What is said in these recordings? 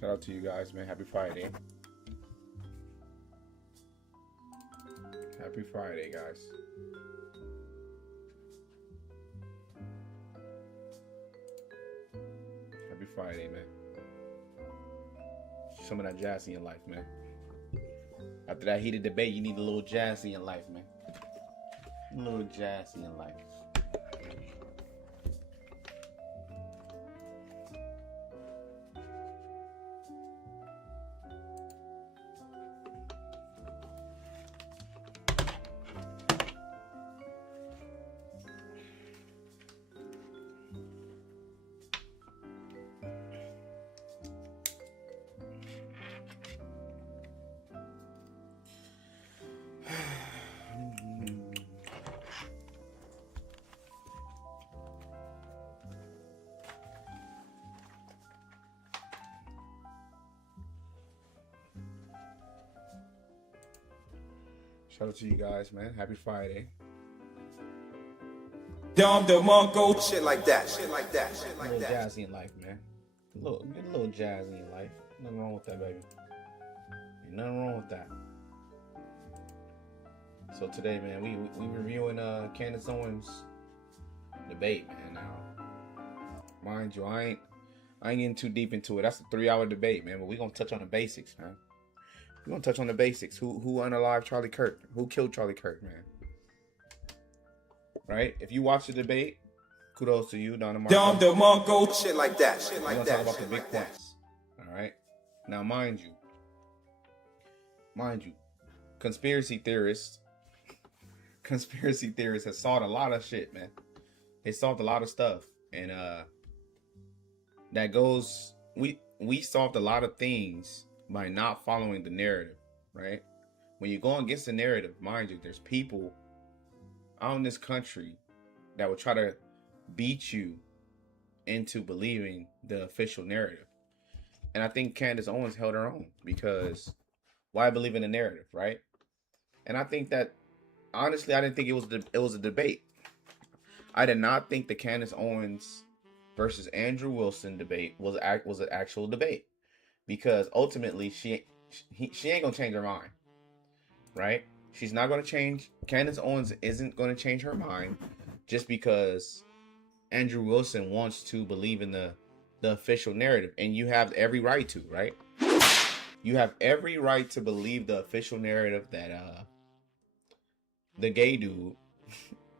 Shout out to you guys, man. Happy Friday. Happy Friday, guys. Happy Friday, man. Some of that jazz in your life, man. After that heated debate, you need a little jazz in your life, man. A little jazz in your life. Shout out to you guys, man. Happy Friday. Dom the Mongo. Shit like that. Shit like that. Shit like that. that. Jazzy in life, man. Get a little jazz in your life. Nothing wrong with that, baby. Ain't nothing wrong with that. So today, man, we reviewing Candace Owens debate, man. Now, mind you, I ain't getting too deep into it. That's a 3-hour debate, man. But we gonna touch on the basics, man. We're gonna touch on the basics. Who unalived Charlie Kirk? Who killed Charlie Kirk, man? Right? If you watch the debate, kudos to you, Dom the Mongo. Shit like that. Shit like we're gonna that. talk about the big points. All right. Now, mind you, conspiracy theorists have solved a lot of shit, man. They solved a lot of stuff, and that goes. We solved a lot of things by not following the narrative, right? When you go against the narrative, mind you, there's people out in this country that will try to beat you into believing the official narrative. And I think Candace Owens held her own, because why believe in the narrative, right? And I think that, honestly, I didn't think it was a debate. I did not think the Candace Owens versus Andrew Wilson debate was an actual debate. Because ultimately, she ain't gonna change her mind, right? She's not gonna change. Candace Owens isn't gonna change her mind just because Andrew Wilson wants to believe in the official narrative, and you have every right to, right? You have every right to believe the official narrative that the gay dude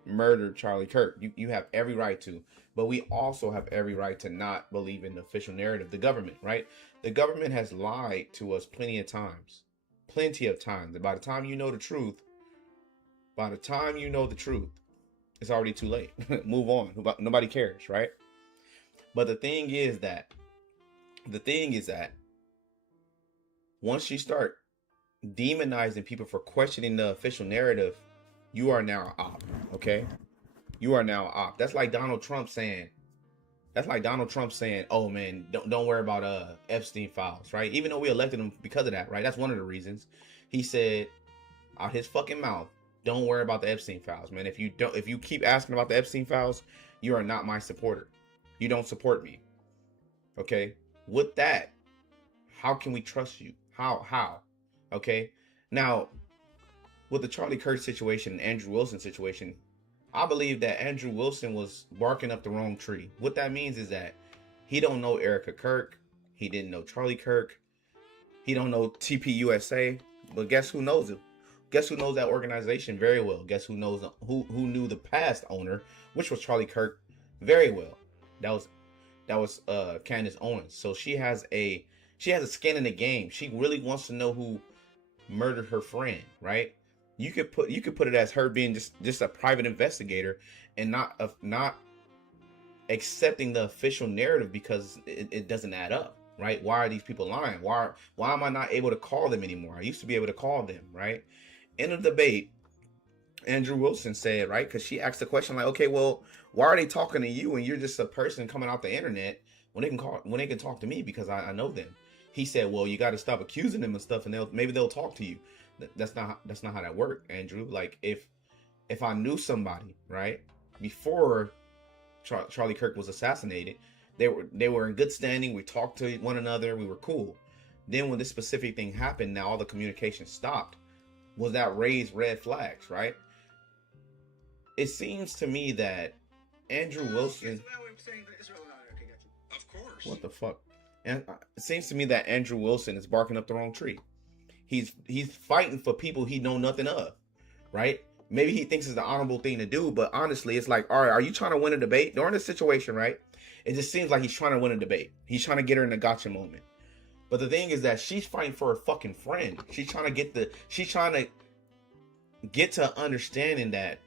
murdered Charlie Kirk. You have every right to. But we also have every right to not believe in the official narrative. The government, right? The government has lied to us plenty of times. Plenty of times. And by the time you know the truth, it's already too late. Move on. Nobody cares, right? But the thing is that once you start demonizing people for questioning the official narrative, you are now an op, okay? You are now an op. That's like Donald Trump saying, oh man, don't worry about Epstein files, right? Even though we elected him because of that, right? That's one of the reasons. He said out his fucking mouth, don't worry about the Epstein files, man. If you keep asking about the Epstein files, you are not my supporter. You don't support me. Okay? With that, how can we trust you? How? Okay? Now, with the Charlie Kirk situation and Andrew Wilson situation, I believe that Andrew Wilson was barking up the wrong tree. What that means is that he don't know Erica Kirk. He didn't know Charlie Kirk. He don't know TPUSA. But guess who knows it? Guess who knows that organization very well? Guess who knows who knew the past owner, which was Charlie Kirk, very well. That was Candace Owens. So she has a skin in the game. She really wants to know who murdered her friend, right? You could put it as her being just a private investigator and not accepting the official narrative because it doesn't add up, right? Why are these people lying? Why am I not able to call them anymore? I used to be able to call them, right? In the debate, Andrew Wilson said, right, because she asked the question like, okay, well, why are they talking to you and you're just a person coming off the internet when they can talk to me because I know them? He said, well, you got to stop accusing them of stuff and maybe they'll talk to you. That's not how that worked, Andrew. Like if I knew somebody, right, before Charlie Kirk was assassinated, They were in good standing. We talked to one another. We were cool. Then when this specific thing happened, now all the communication stopped. Was that raised red flags, right? It seems to me that Andrew Wilson. Of course. What the fuck? And it seems to me that Andrew Wilson is barking up the wrong tree. He's fighting for people he know nothing of, right? Maybe he thinks it's the honorable thing to do, but honestly, it's like, all right, are you trying to win a debate during this situation, right? It just seems like he's trying to win a debate. He's trying to get her in a gotcha moment. But the thing is that she's fighting for her fucking friend. She's trying to get to understanding that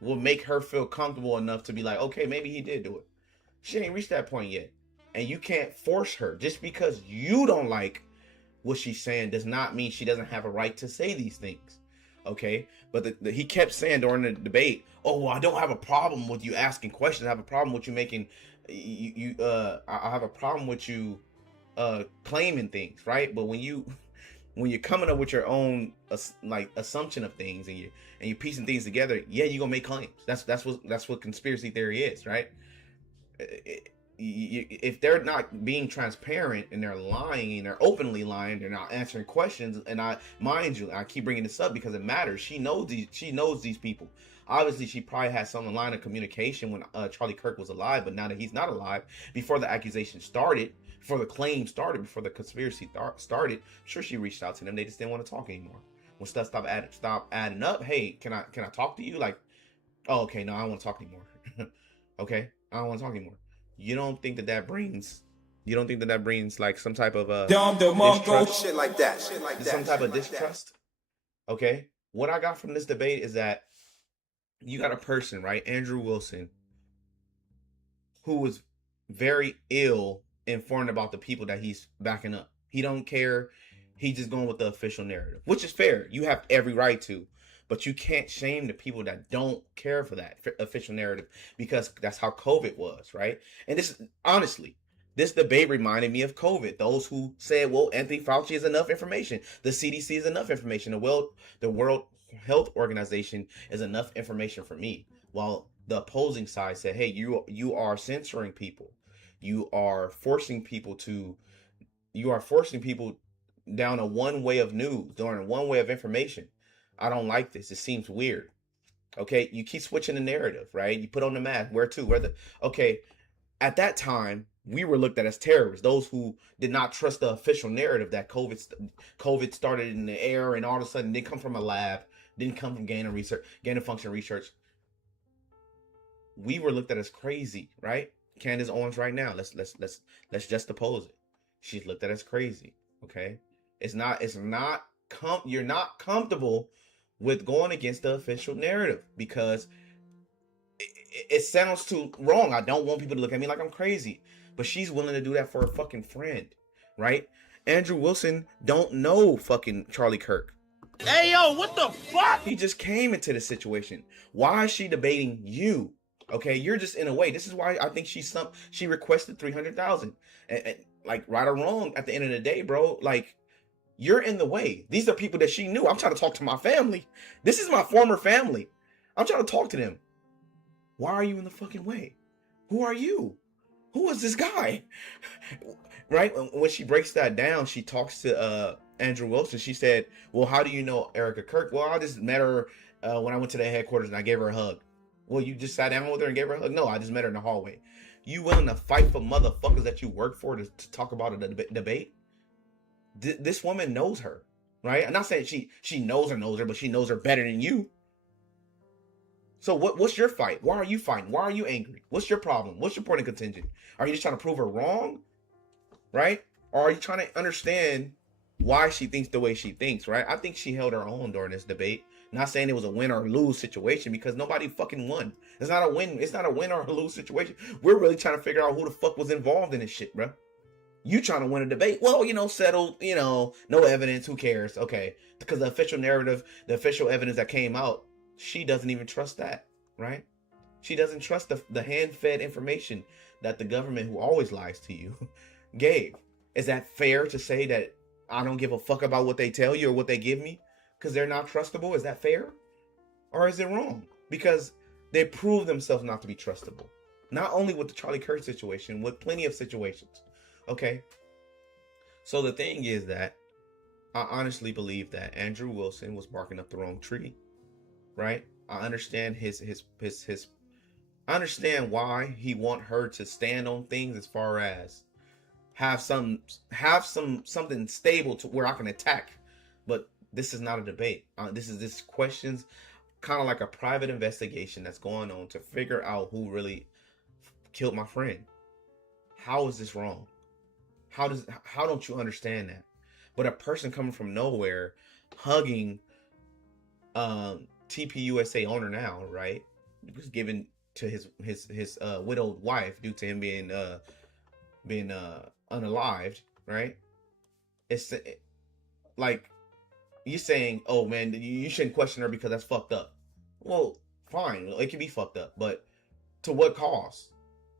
will make her feel comfortable enough to be like, okay, maybe he did do it. She ain't reached that point yet. And you can't force her. Just because you don't like what she's saying does not mean she doesn't have a right to say these things. Okay? But he kept saying during the debate, oh, well, I don't have a problem with you asking questions. I have a problem with you making I have a problem with you claiming things, right? But when you're coming up with your own assumption of things and you're piecing things together, yeah, you're gonna make claims. That's what conspiracy theory is, right? If they're not being transparent and they're lying and they're openly lying, they're not answering questions. And mind you, I keep bringing this up because it matters. She knows these people. Obviously, she probably had some line of communication when Charlie Kirk was alive, but now that he's not alive, before the accusation started, before the claim started, before the conspiracy started, I'm sure she reached out to them. They just didn't want to talk anymore. When stuff stopped adding up, hey, can I talk to you? Like, oh, okay, no, I don't want to talk anymore. Okay, I don't want to talk anymore. You don't think that brings like some type of distrust? Shit like that. Some type of distrust? Okay. What I got from this debate is that you got a person, right, Andrew Wilson, who was very ill informed about the people that he's backing up. He don't care. He's just going with the official narrative, which is fair. You have every right to. But you can't shame the people that don't care for that official narrative, because that's how COVID was, right? And this debate reminded me of COVID. Those who said, well, Anthony Fauci is enough information. The CDC is enough information. The World Health Organization is enough information for me. While the opposing side said, hey, you are censoring people. You are forcing people down a one way of news, down a one way of information. I don't like this. It seems weird. Okay, you keep switching the narrative, right? You put on the mask. Where to? Okay, at that time, we were looked at as terrorists. Those who did not trust the official narrative that COVID started in the air and all of a sudden didn't come from a lab, didn't come from gain of function research. We were looked at as crazy, right? Candace Owens right now. Let's just oppose it. She's looked at as crazy. Okay, you're not comfortable with going against the official narrative because it sounds too wrong. I don't want people to look at me like I'm crazy, but she's willing to do that for her fucking friend, right? Andrew Wilson don't know fucking Charlie Kirk. Hey, yo, what the fuck? He just came into this situation. Why is she debating you? Okay, you're just in a way. This is why I think she requested 300,000. And like, right or wrong, at the end of the day, bro, like, you're in the way. These are people that she knew. I'm trying to talk to my family. This is my former family. I'm trying to talk to them. Why are you in the fucking way? Who are you? Who is this guy? Right? When she breaks that down, she talks to Andrew Wilson. She said, well, how do you know Erica Kirk? Well, I just met her when I went to the headquarters and I gave her a hug. Well, you just sat down with her and gave her a hug? No, I just met her in the hallway. You willing to fight for motherfuckers that you work for to talk about a debate? This woman knows her, right? I'm not saying she knows her, but she knows her better than you. So what's your fight? Why are you fighting? Why are you angry? What's your problem? What's your point of contention? Are you just trying to prove her wrong, right? Or are you trying to understand why she thinks the way she thinks, right? I think she held her own during this debate. Not saying it was a win or lose situation, because nobody fucking won. It's not a win. It's not a win or a lose situation. We're really trying to figure out who the fuck was involved in this shit, bro. You trying to win a debate? Well, settled, no evidence. Who cares? Okay. Because the official narrative, the official evidence that came out, she doesn't even trust that, right? She doesn't trust the hand-fed information that the government, who always lies to you, gave. Is that fair to say that I don't give a fuck about what they tell you or what they give me because they're not trustable? Is that fair? Or is it wrong? Because they prove themselves not to be trustable. Not only with the Charlie Kirk situation, with plenty of situations. Okay. So the thing is that I honestly believe that Andrew Wilson was barking up the wrong tree, right? I understand his I understand why he want her to stand on things as far as have something stable to where I can attack. But this is not a debate. This questions kind of like a private investigation that's going on to figure out who really killed my friend. How is this wrong? How don't you understand that? But a person coming from nowhere hugging TPUSA owner now, right? It was given to his widowed wife due to him being unalived, right? It's like you saying, "Oh man, you shouldn't question her because that's fucked up." Well, fine, it can be fucked up, but to what cause,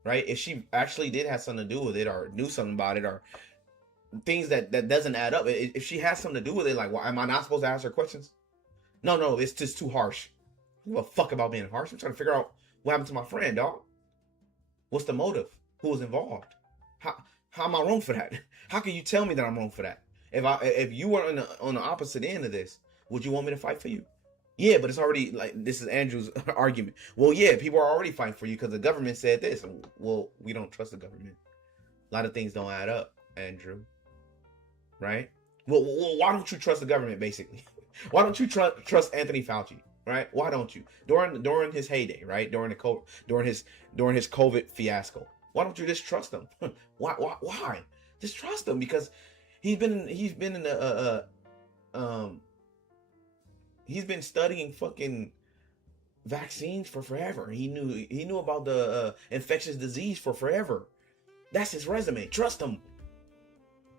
right? If she actually did have something to do with it, or knew something about it, or things that doesn't add up. If she has something to do with it, like, why am I not supposed to ask her questions? No, it's just too harsh. I don't give a fuck about being harsh. I'm trying to figure out what happened to my friend, dog. What's the motive? Who was involved? How am I wrong for that? How can you tell me that I'm wrong for that? If you were on the opposite end of this, would you want me to fight for you? Yeah, but it's already like, this is Andrew's argument. Well, yeah, people are already fighting for you because the government said this. Well, we don't trust the government. A lot of things don't add up, Andrew. Right? Well, why don't you trust the government, basically? Why don't you trust Anthony Fauci? Right? Why don't you? During his heyday, right? During his COVID fiasco. Why don't you just trust him? Why? Just trust him, because he's been studying fucking vaccines for forever. He knew about the infectious disease for forever. That's his resume. Trust him.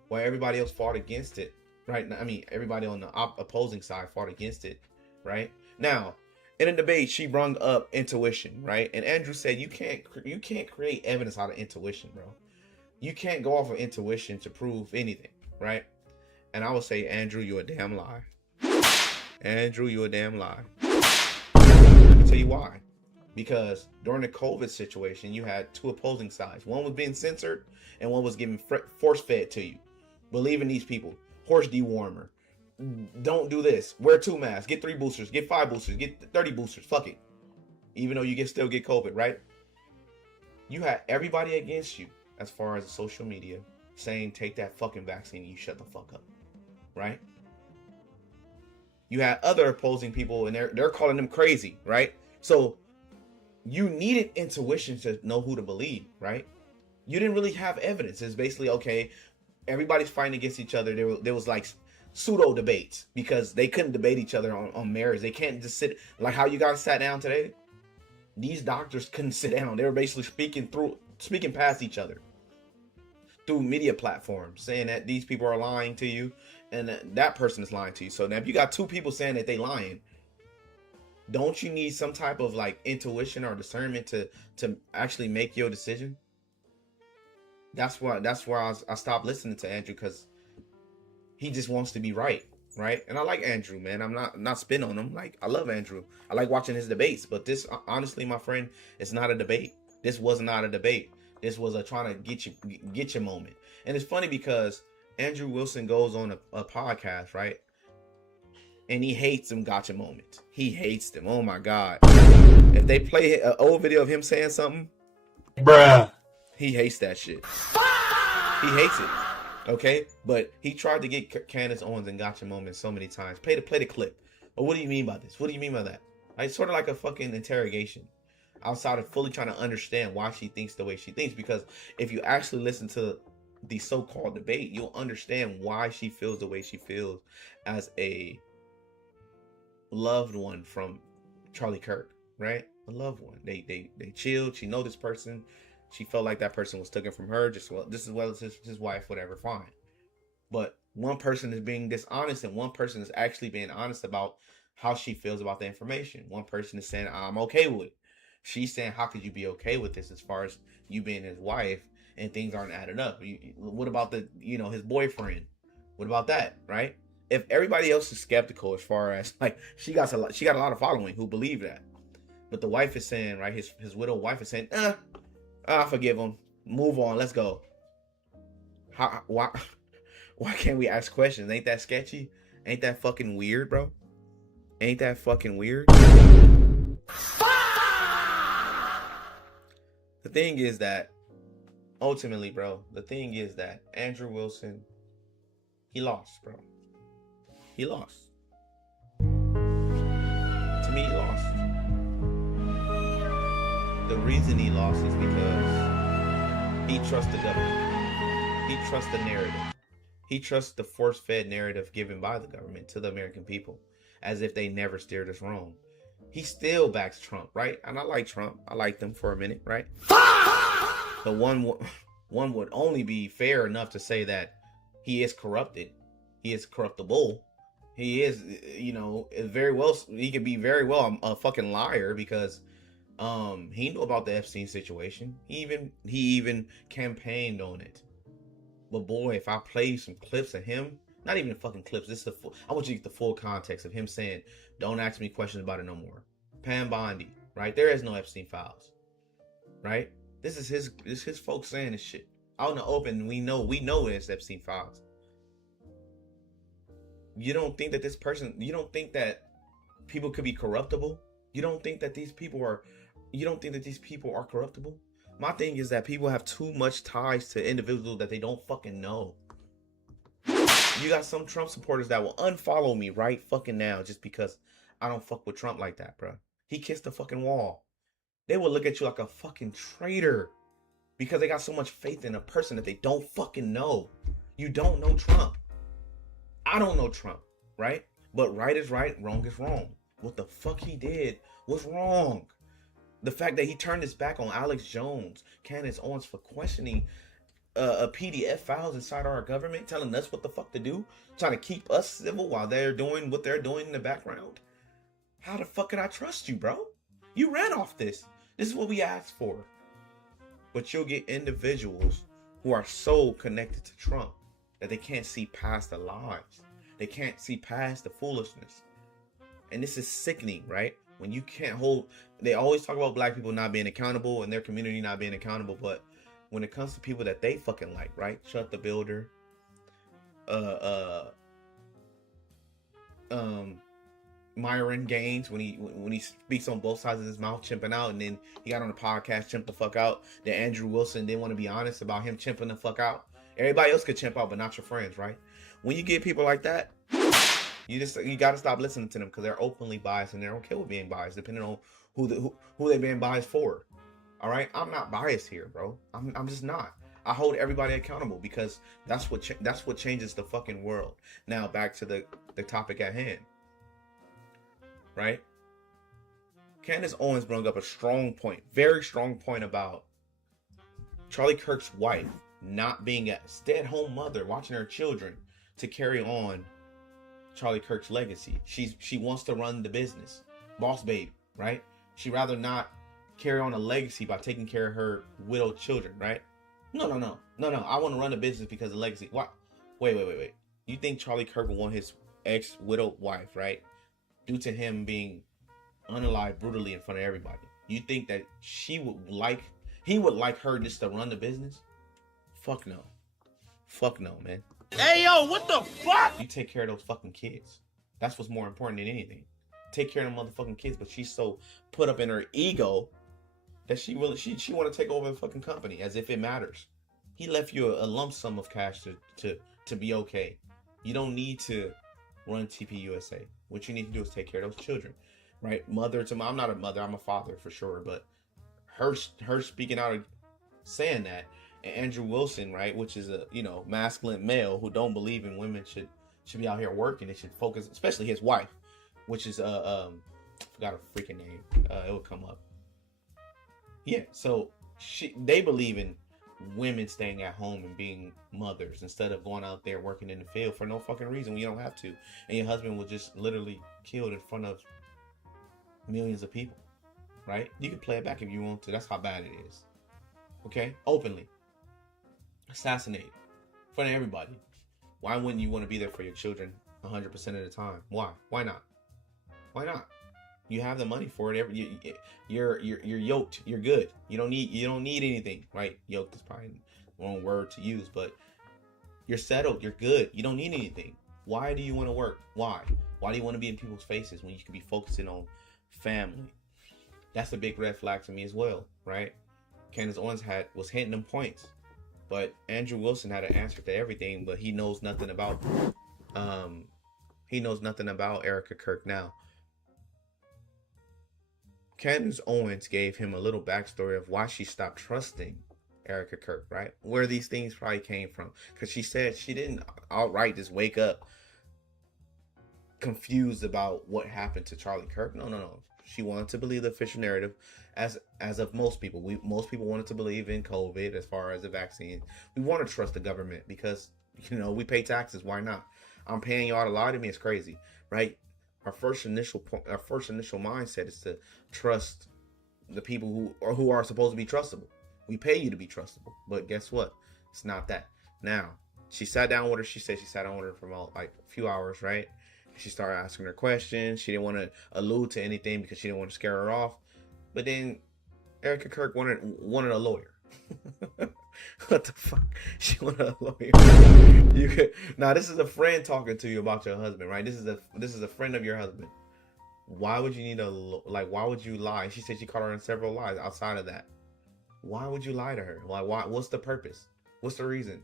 While everybody else fought against it, right? I mean, everybody on the opposing side fought against it, right? Now, in a debate, she brung up intuition, right? And Andrew said, you can't create evidence out of intuition, bro. You can't go off of intuition to prove anything, right? And I would say, Andrew, you're a damn lie. Andrew, you're a damn lie. Let me tell you why. Because during the COVID situation, you had two opposing sides. One was being censored, and one was getting force-fed to you. Believe in these people. Horse dewormer. Don't do this. Wear 2 masks. Get 3 boosters. Get 5 boosters. Get 30 boosters. Fuck it. Even though you still get COVID, right? You had everybody against you as far as the social media saying, take that fucking vaccine and you shut the fuck up. Right? You had other opposing people and they're calling them crazy, right? So you needed intuition to know who to believe, right? You didn't really have evidence. It's basically, okay, everybody's fighting against each other. There was like pseudo debates because they couldn't debate each other on merits. They can't just sit like how you guys sat down today. These doctors couldn't sit down. They were basically speaking past each other through media platforms, saying that these people are lying to you and that person is lying to you. So now if you got 2 people saying that they lying, don't you need some type of like intuition or discernment to actually make your decision? That's why I stopped listening to Andrew, because he just wants to be right? And I like Andrew, man. I'm not spitting on him. Like, I love Andrew. I like watching his debates. But this, honestly, my friend, it's not a debate. This was not a debate. This was a trying to get your moment. And it's funny because Andrew Wilson goes on a podcast, right? And he hates them gotcha moments. He hates them. Oh my God. If they play an old video of him saying something, Bruh. he hates that shit. He hates it. Okay? But he tried to get Candace Owens and gotcha moments so many times. Play the clip. But what do you mean by this? What do you mean by that? It's sort of like a fucking interrogation. Outside of fully trying to understand why she thinks the way she thinks. Because if you actually listen to the so-called debate, you'll understand why she feels the way she feels as a loved one from Charlie Kirk, right? A loved one. They chilled. She know this person. She felt like that person was taken from her just as well as his wife, whatever, fine. But one person is being dishonest and one person is actually being honest about how she feels about the information. One person is saying, I'm okay with it. She's saying, how could you be okay with this as far as you being his wife and things aren't adding up? What about his boyfriend? What about that, right? If everybody else is skeptical as far as like she got a lot of following who believe that, but the wife is saying, right, his widow wife is saying, I forgive him. Move on. Let's go. Why can't we ask questions? Ain't that sketchy? Ain't that fucking weird, bro? Ain't that fucking weird? The thing is that, ultimately, bro, the thing is that Andrew Wilson, he lost, bro. He lost. To me, he lost. The reason he lost is because he trusts the government. He trusts the narrative. He trusts the force-fed narrative given by the government to the American people, as if they never steered us wrong. He still backs Trump, right? And I like Trump. I liked him for a minute, right? But one would only be fair enough to say that he is corrupted. He is corruptible. He is, very well. He could be very well a fucking liar because he knew about the Epstein situation. He even campaigned on it. But boy, if I play some clips of him, not even fucking clips, this is I want you to get the full context of him saying, "Don't ask me questions about it no more." Pam Bondi, right? There is no Epstein files, right? This is his folks saying this shit out in the open. We know it's Epstein files. You don't think that you don't think that people could be corruptible? You don't think that these people are corruptible? My thing is that people have too much ties to individuals that they don't fucking know. You got some Trump supporters that will unfollow me right fucking now just because I don't fuck with Trump like that, bro. He kissed the fucking wall. They will look at you like a fucking traitor because they got so much faith in a person that they don't fucking know. You don't know Trump. I don't know Trump, right? But right is right, wrong is wrong. What the fuck he did was wrong. The fact that he turned his back on Alex Jones, Candace Owens for questioning a PDF files inside our government, telling us what the fuck to do, trying to keep us civil while they're doing what they're doing in the background. How the fuck could I trust you, bro? You ran off this. This is what we asked for. But you'll get individuals who are so connected to Trump that they can't see past the lies. They can't see past the foolishness. And this is sickening, right? When you can't hold, they always talk about black people not being accountable and their community not being accountable, but when it comes to people that they fucking like, right? Shut the Builder, Myron Gaines, when he speaks on both sides of his mouth, chimping out, and then he got on the podcast, chimp the fuck out. Then Andrew Wilson didn't want to be honest about him chimping the fuck out. Everybody else could chimp out, but not your friends, right? When you get people like that, you gotta stop listening to them because they're openly biased and they're okay with being biased, depending on who they're being biased for. All right, I'm not biased here, bro. I'm just not. I hold everybody accountable because that's what changes the fucking world. Now back to the topic at hand, right? Candace Owens brought up a strong point, very strong point about Charlie Kirk's wife not being a stay-at-home mother, watching her children to carry on Charlie Kirk's legacy. She wants to run the business, boss babe, right? She'd rather not carry on a legacy by taking care of her widowed children, right? No. I want to run a business because of legacy. What? Wait. You think Charlie Kirk would want his ex-widowed wife, right? Due to him being unalived brutally in front of everybody. You think that he would like her just to run the business? Fuck no, man. Hey, yo, what the fuck? You take care of those fucking kids. That's what's more important than anything. Take care of them motherfucking kids, but she's so put up in her ego that she want to take over the fucking company as if it matters. He left you a lump sum of cash to be okay. You don't need to run TP USA. What you need to do is take care of those children, right? Mother to I'm not a mother, I'm a father for sure, but her speaking out, saying that, and Andrew Wilson, right, which is a masculine male who don't believe in women should be out here working. They should focus, especially his wife, which is forgot her freaking name. It will come up. Yeah, so they believe in women staying at home and being mothers instead of going out there working in the field for no fucking reason when you don't have to, and your husband was just literally killed in front of millions of people, right? You can play it back if you want to. That's how bad it is. Okay, openly assassinated in front of everybody. Why wouldn't you want to be there for your children 100% of the time? Why not? You have the money for it. You're yoked. You're good. You don't need anything, right? Yoked is probably the wrong word to use, but you're settled. You're good. You don't need anything. Why do you want to work? Why? Why do you want to be in people's faces when you could be focusing on family? That's a big red flag to me as well, right? Candace Owens was hitting them points, but Andrew Wilson had an answer to everything, but he knows nothing about Erica Kirk now. Candace Owens gave him a little backstory of why she stopped trusting Erica Kirk, right? Where these things probably came from. Because she said she didn't outright just wake up confused about what happened to Charlie Kirk. No. She wanted to believe the official narrative as of most people. Most people wanted to believe in COVID as far as the vaccine. We want to trust the government because, we pay taxes. Why not? I'm paying y'all to lie to me. It's crazy, right? Our first initial mindset is to trust the people who are supposed to be trustable. We pay you to be trustable, but guess what? It's not that. Now, she sat down with her. She said she sat down with her for like a few hours, right? She started asking her questions. She didn't want to allude to anything because she didn't want to scare her off. But then Erica Kirk wanted a lawyer. What the fuck? She wanted a lawyer. Now this is a friend talking to you about your husband, right? This is a friend of your husband. Why would you need why would you lie? She said she caught her in several lies outside of that. Why would you lie to her? Like, why? What's the purpose? What's the reason?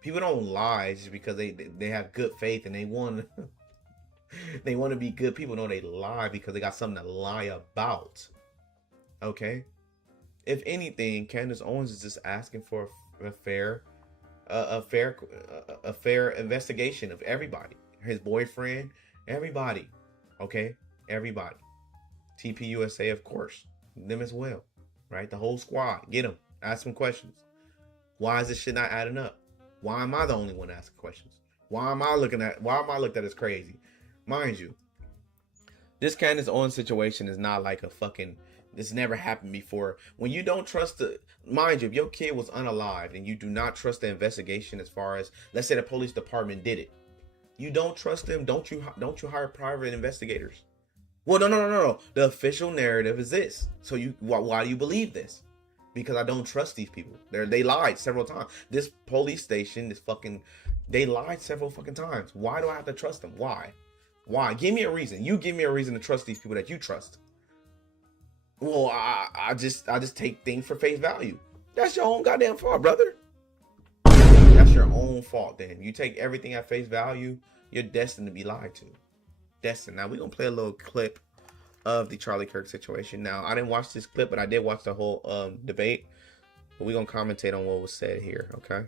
People don't lie just because they have good faith and they want to be good people. No, they lie because they got something to lie about. Okay? If anything, Candace Owens is just asking for a fair investigation of everybody. His boyfriend, everybody. Okay? Everybody. TPUSA, of course. Them as well. Right? The whole squad. Get them. Ask them questions. Why is this shit not adding up? Why am I the only one asking questions? Why am I looked at as crazy? Mind you, this Candace Owens situation is not like a fucking, this never happened before. When you don't trust mind you, if your kid was unalived and you do not trust the investigation as far as, let's say the police department did it. You don't trust them, don't you hire private investigators? Well, no. The official narrative is this. So why do you believe this? Because I don't trust these people. They lied several times. This police station, they lied several fucking times. Why do I have to trust them? Why? Give me a reason. You give me a reason to trust these people that you trust. Well, I just take things for face value. That's your own goddamn fault, brother. That's your own fault. Then you take everything at face value. You're destined to be lied to. Destined. Now we're gonna play a little clip of the Charlie Kirk situation. Now I didn't watch this clip, but I did watch the whole debate. But we're gonna commentate on what was said here. Okay.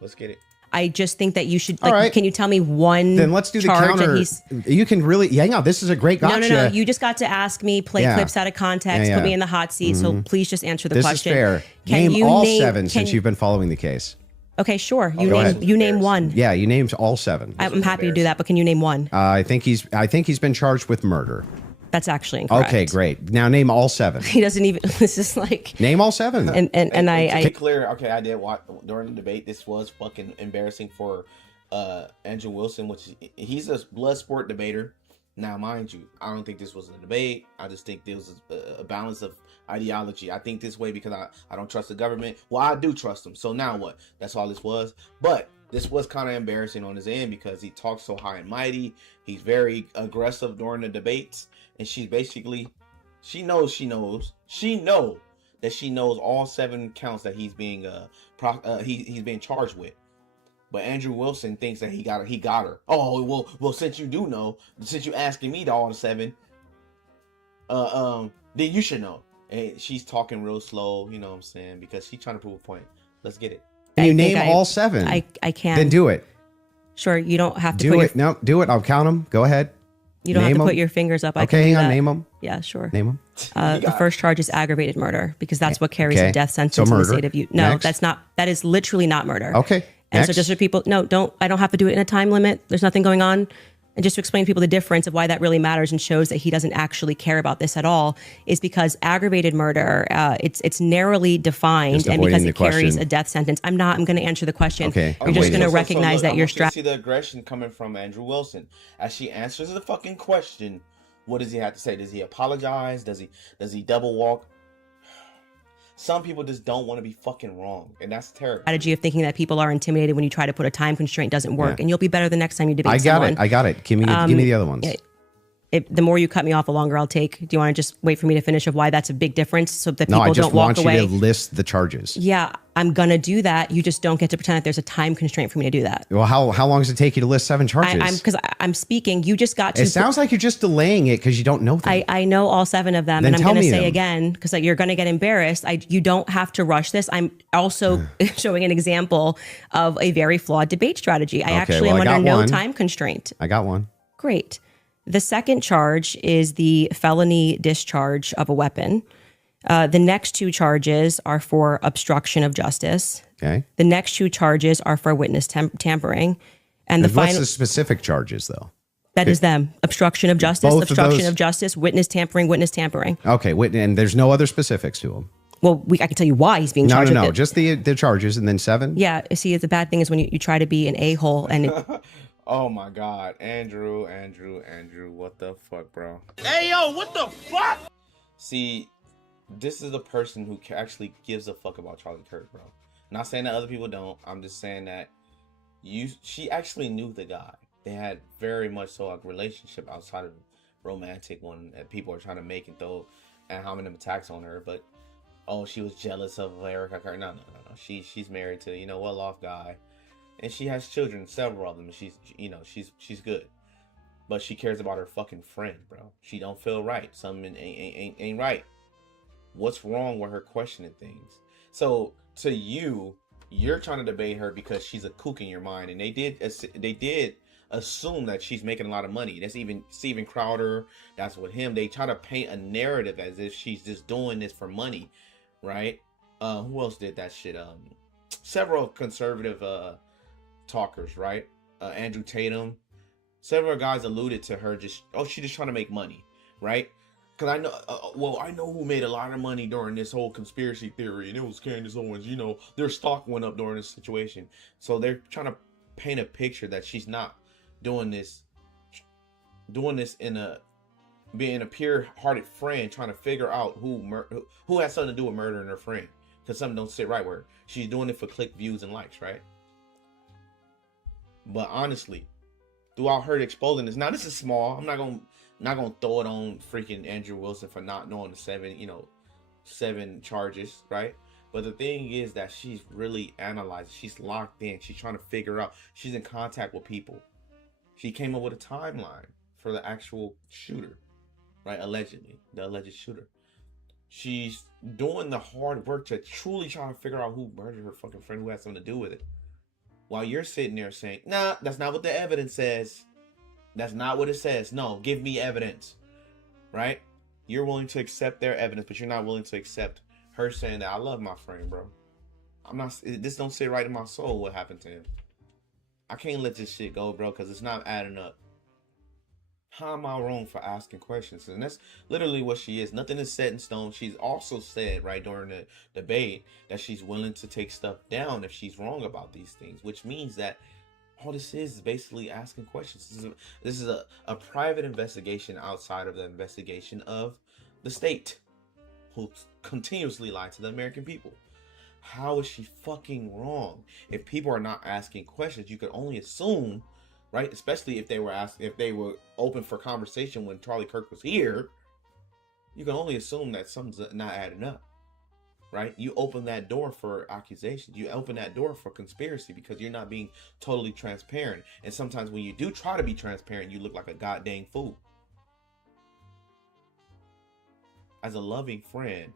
Let's get it. I just think that you should, right. Can you tell me one Then let's do the charge counter. You can really, this is a great gotcha. No. You just got to ask me, play clips out of context, put me in the hot seat. So please just answer the question. This is fair. Name all 7 since you've been following the case. Okay, sure. You name one. Yeah, you named all 7. I'm happy to do that, but can you name one? I think he's been charged with murder. That's actually incorrect. Okay, great. Now name all 7. He doesn't even. This is like name all 7. And I to be clear. Okay, I did watch during the debate. This was fucking embarrassing for Andrew Wilson, which he's a blood sport debater. Now, mind you, I don't think this was a debate. I just think there was a balance of ideology. I think this way because I don't trust the government. Well, I do trust them. So now what? That's all this was. But this was kind of embarrassing on his end because he talks so high and mighty. He's very aggressive during the debates. And she's basically, she knows that she knows all 7 counts that he's being he's being charged with. But Andrew Wilson thinks that he got her. Oh, well, since you do know, since you asking me to all the 7, then you should know. And she's talking real slow, you know what I'm saying? Because she's trying to prove a point. Let's get it. Can you name all 7? I can. Then do it. Sure, you don't have to do it. No, do it. I'll count them. Go ahead. You don't have to put your fingers up. Okay, hang on. Name them. Yeah, sure. Name them. The first charge is aggravated murder because that's what carries a death sentence in the state of Utah. No, Next. that's not. That is literally not murder. Okay. And Next. so just for people, I don't have to do it in a time limit. There's nothing going on. And just to explain to people the difference of why that really matters and shows that he doesn't actually care about this at all is because aggravated murder, it's narrowly defined and because it carries a death sentence. I'm going to answer the question. Okay. You're just going to recognize that you're strapped. See the aggression coming from Andrew Wilson as she answers the fucking question. What does he have to say? Does he apologize? Does he double walk? Some people just don't want to be fucking wrong, and that's terrible. Strategy of thinking that people are intimidated when you try to put a time constraint doesn't work, and you'll be better the next time you debate someone. I got it. Give me the other ones. The more you cut me off, the longer I'll take. Do you want to just wait for me to finish of why that's a big difference so that people don't walk away? No, I just want you to list the charges. Yeah, I'm going to do that. You just don't get to pretend that there's a time constraint for me to do that. Well, how long does it take you to list 7 charges? Because I'm speaking. You just got to. It sounds like you're just delaying it because you don't know them. I know all 7 of them. Then and I'm going to say them again, because you're going to get embarrassed. You don't have to rush this. I'm also showing an example of a very flawed debate strategy. I actually am under no time constraint. I got one. Great. The second charge is the felony discharge of a weapon. The next 2 charges are for obstruction of justice. Okay. The next 2 charges are for witness tampering. And the what's final the specific charges, though? That is them. Obstruction of justice, Both obstruction of of justice, witness tampering. Okay, and there's no other specifics to them. Well, I can tell you why he's being charged. No, just the charges and then 7? Yeah, see, the bad thing is when you try to be an a-hole and... Oh my God, Andrew, what the fuck, bro? Hey, yo, what the fuck? See, this is a person who actually gives a fuck about Charlie Kirk, bro. Not saying that other people don't. I'm just saying that she actually knew the guy. They had very much so a relationship outside of romantic one that people are trying to make and throw and how many attacks on her. But she was jealous of Erica Kirk. No. She's married to well-off guy. And she has children, several of them. She's good, but she cares about her fucking friend, bro. She don't feel right. Something ain't right. What's wrong with her questioning things? So to you're trying to debate her because she's a kook in your mind, and they did assume that she's making a lot of money. That's even Steven Crowder. That's with him. They try to paint a narrative as if she's just doing this for money, right? Who else did that shit? Several conservative talkers, right? Andrew Tatum, several guys alluded to her she's just trying to make money, right? Because I know, I know who made a lot of money during this whole conspiracy theory, and it was Candace Owens. Their stock went up during this situation, so they're trying to paint a picture that she's not doing this in being a pure-hearted friend, trying to figure out who has something to do with murdering her friend, because something don't sit right with her. She's doing it for click, views, and likes, right? But honestly, throughout her exposing this, now this is small. I'm not gonna throw it on freaking Andrew Wilson for not knowing the 7 charges, right? But the thing is that she's really analyzing. She's locked in. She's trying to figure out. She's in contact with people. She came up with a timeline for the actual shooter, right? Allegedly, the alleged shooter. She's doing the hard work to truly try to figure out who murdered her fucking friend, who has something to do with it. While you're sitting there saying, nah, that's not what the evidence says. That's not what it says. No, give me evidence. Right? You're willing to accept their evidence, but you're not willing to accept her saying that I love my friend, bro. This don't sit right in my soul what happened to him. I can't let this shit go, bro, because it's not adding up. How am I wrong for asking questions? And that's literally what she is. Nothing is set in stone. She's also said right during the debate that she's willing to take stuff down if she's wrong about these things, which means that all this is basically asking questions. This is a private investigation outside of the investigation of the state, who continuously lied to the American people. How is she fucking wrong? If people are not asking questions, you could only assume, right? Especially if they were open for conversation when Charlie Kirk was here, you can only assume that something's not adding up, right? You open that door for accusations. You open that door for conspiracy because you're not being totally transparent. And sometimes when you do try to be transparent, you look like a goddamn fool. As a loving friend,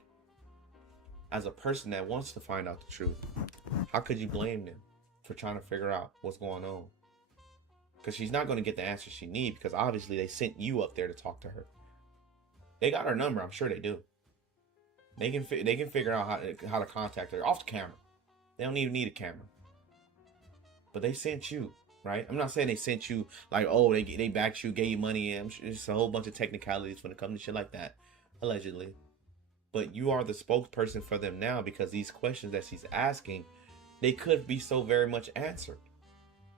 as a person that wants to find out the truth, how could you blame them for trying to figure out what's going on? Because she's not going to get the answer she needs, because obviously they sent you up there to talk to her. They got her number. I'm sure they do. They can figure out how to contact her off the camera. They don't even need a camera. But they sent you, right? I'm not saying they sent you like, oh, they backed you, gave you money. I'm sure it's a whole bunch of technicalities when it comes to shit like that, allegedly. But you are the spokesperson for them now, because these questions that she's asking, they could be so very much answered.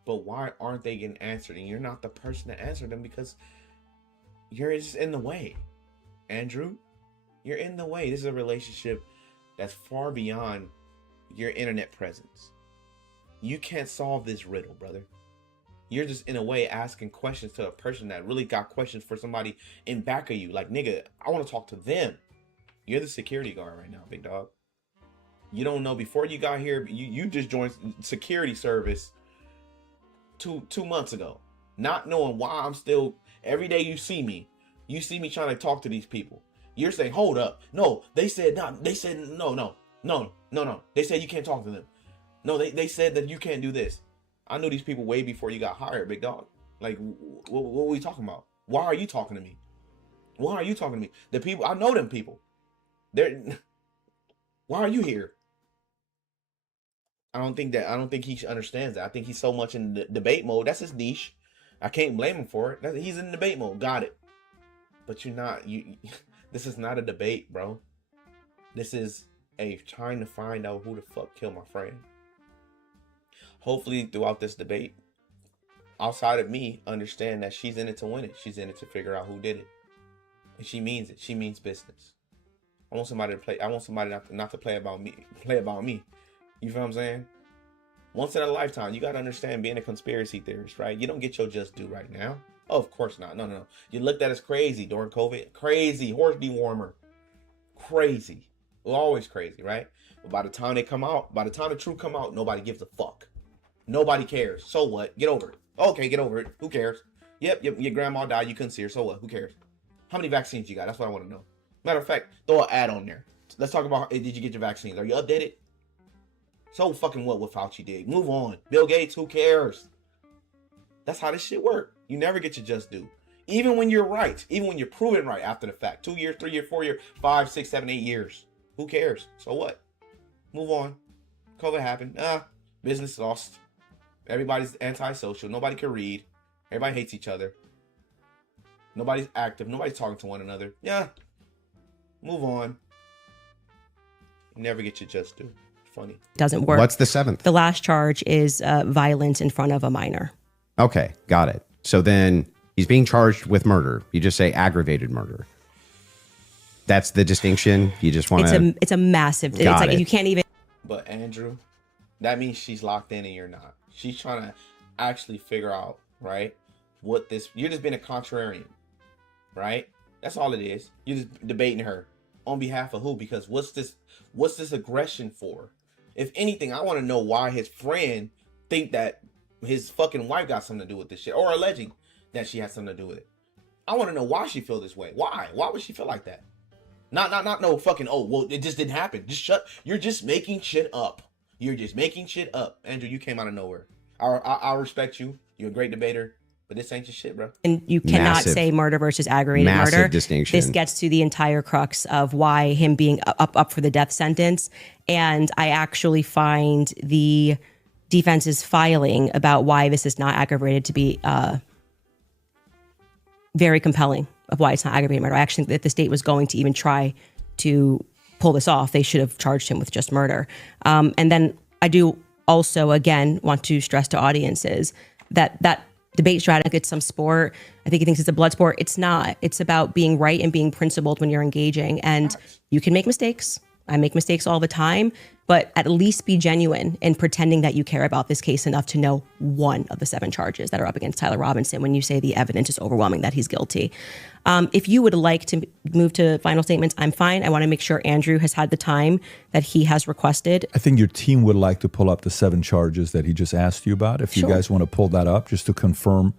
But why aren't they getting answered? And you're not the person to answer them, because you're just in the way, Andrew. You're in the way. This is a relationship that's far beyond your internet presence. You can't solve this riddle, brother. You're just in a way asking questions to a person that really got questions for somebody in back of you. Like, nigga, I want to talk to them. You're the security guard right now, big dog. You don't know, before you got here, you just joined security service two months ago. Not knowing why I'm still, every day you see me trying to talk to these people. You're saying, hold up. No, they said not. They said no. They said you can't talk to them. No, they said that you can't do this. I knew these people way before you got hired, big dog. Like, what were we talking about? Why are you talking to me? Why are you talking to me? The people, I know them people. Why are you here? I don't think he understands that. I think he's so much in the debate mode. That's his niche. I can't blame him for it. He's in debate mode. Got it. But you're not. This is not a debate, bro. This is trying to find out who the fuck killed my friend. Hopefully, throughout this debate, outside of me, understand that she's in it to win it. She's in it to figure out who did it, and she means it. She means business. I want somebody to play. I want somebody not to play about me. Play about me. You feel what I'm saying? Once in a lifetime, you got to understand, being a conspiracy theorist, right? You don't get your just due right now. Oh, of course not. No. You looked at us crazy during COVID. Crazy. Horse dewormer. Crazy. We're always crazy, right? But by the time they come out, by the time the truth come out, nobody gives a fuck. Nobody cares. So what? Get over it. Okay, get over it. Who cares? Yep, your grandma died. You couldn't see her. So what? Who cares? How many vaccines you got? That's what I want to know. Matter of fact, throw an ad on there. Let's talk about, hey, did you get your vaccines? Are you updated? So fucking what Fauci did? Move on. Bill Gates, who cares? That's how this shit work. You never get your just due. Even when you're right. Even when you're proven right after the fact. 2 years, 3 years, 4 years, 5, 6, 7, 8 years. Who cares? So what? Move on. COVID happened. Business lost. Everybody's antisocial. Nobody can read. Everybody hates each other. Nobody's active. Nobody's talking to one another. Yeah. Move on. You never get your just due. Funny. Doesn't work. What's the seventh? The last charge is violence in front of a minor. Okay, got it. So then he's being charged with murder. You just say aggravated murder. That's the distinction. You just want to. It's a massive. It's like you can't even. But Andrew, that means she's locked in and you're not. She's trying to actually figure out, right, what this. You're just being a contrarian, right? That's all it is. You're just debating her on behalf of who? Because what's this aggression for? If anything, I want to know why his friend think that his fucking wife got something to do with this shit, or alleging that she has something to do with it. I want to know why she feel this way. Why would she feel like that? Not no fucking, oh, well, it just didn't happen. You're just making shit up. You're just making shit up. Andrew, you came out of nowhere. I respect you. You're a great debater, but this ain't your shit, bro. And you cannot say murder versus aggravated murder. Distinction. This gets to the entire crux of why him being up for the death sentence. And I actually find the defense's filing about why this is not aggravated to be very compelling of why it's not aggravated murder. I actually think that the state was going to even try to pull this off. They should have charged him with just murder. And then I do also, again, want to stress to audiences that debate strategy, it's some sport. I think he thinks it's a blood sport. It's not. It's about being right and being principled when you're engaging. And you can make mistakes. I make mistakes all the time, but at least be genuine in pretending that you care about this case enough to know one of the 7 charges that are up against Tyler Robinson when you say the evidence is overwhelming that he's guilty. If you would like to move to final statements, I'm fine. I want to make sure Andrew has had the time that he has requested. I think your team would like to pull up the 7 charges that he just asked you about. If you guys want to pull that up just to confirm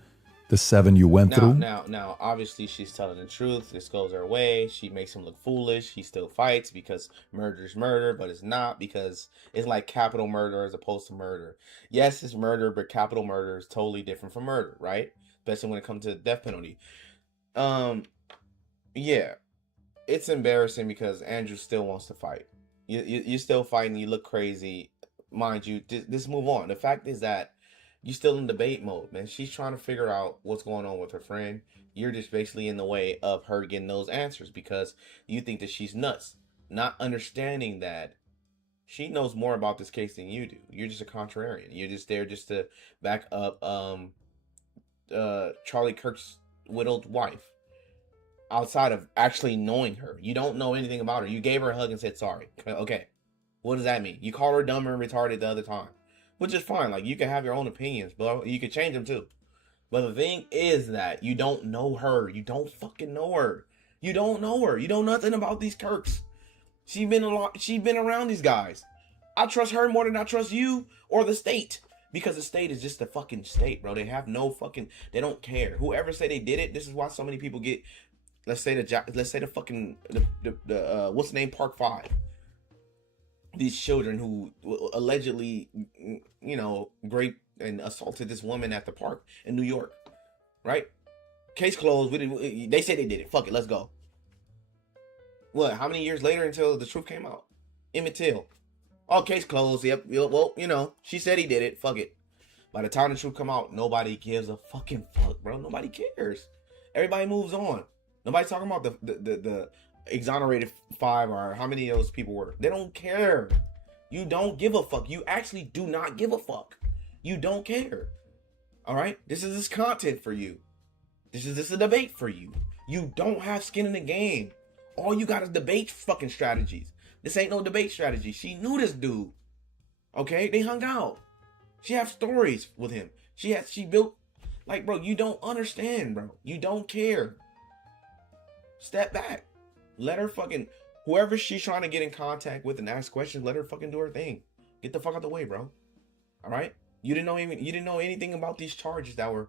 the 7 you went through. Now, obviously she's telling the truth. This goes her way. She makes him look foolish. He still fights because murder is murder, but it's not, because it's like capital murder as opposed to murder. Yes, it's murder, but capital murder is totally different from murder, right? Especially when it comes to the death penalty. Yeah, it's embarrassing because Andrew still wants to fight. You're still fighting. You look crazy. Mind you, just move on. The fact is that you're still in debate mode, man. She's trying to figure out what's going on with her friend. You're just basically in the way of her getting those answers because you think that she's nuts, not understanding that she knows more about this case than you do. You're just a contrarian. You're just there just to back up Charlie Kirk's widowed wife. outside of actually knowing her. You don't know anything about her. You gave her a hug and said sorry. Okay. What does that mean? You called her dumb and retarded the other time, which is fine. Like, you can have your own opinions, bro. You can change them too. But the thing is that you don't know her. You don't fucking know her. You don't know her. You know nothing about these Kirks. She's been around these guys. I trust her more than I trust you or the state. Because the state is just the fucking state, bro. They have no fucking, they don't care. Whoever say they did it, this is why so many people get, let's say the fucking, what's the name, Park 5. These children who allegedly, you know, raped and assaulted this woman at the park in New York, right? Case closed. They say they did it. Fuck it, let's go. What? How many years later until the truth came out? Emmett Till. Oh, case closed. Yep. Well, you know, she said he did it. Fuck it. By the time the truth come out, nobody gives a fucking fuck, bro. Nobody cares. Everybody moves on. Nobody's talking about the exonerated 5 or how many of those people were. They don't care. You don't give a fuck. You actually do not give a fuck. You don't care. All right? This is content for you. This is a debate for you. You don't have skin in the game. All you got is debate fucking strategies. This ain't no debate strategy. She knew this dude. Okay? They hung out. She have stories with him. She built, like, bro, you don't understand, bro. You don't care. Step back. Let her fucking, whoever she's trying to get in contact with and ask questions, let her fucking do her thing. Get the fuck out the way, bro. All right? You didn't know anything about these charges that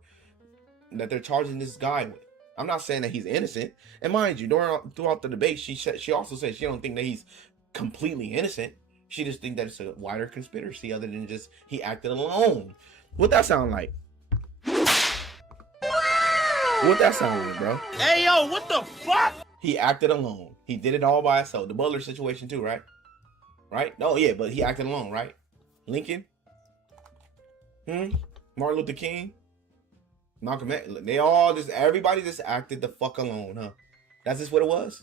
they're charging this guy with. I'm not saying that he's innocent. And mind you, throughout the debate, she also said she don't think that he's completely innocent. She just think that it's a wider conspiracy other than just he acted alone. What that sound like? What that sound like, bro? Hey, yo, what the fuck? He acted alone. He did it all by himself. The Butler situation too, right? Right? No, yeah, but he acted alone, right? Lincoln? Martin Luther King? Malcolm X? Everybody just acted the fuck alone, huh? That's just what it was?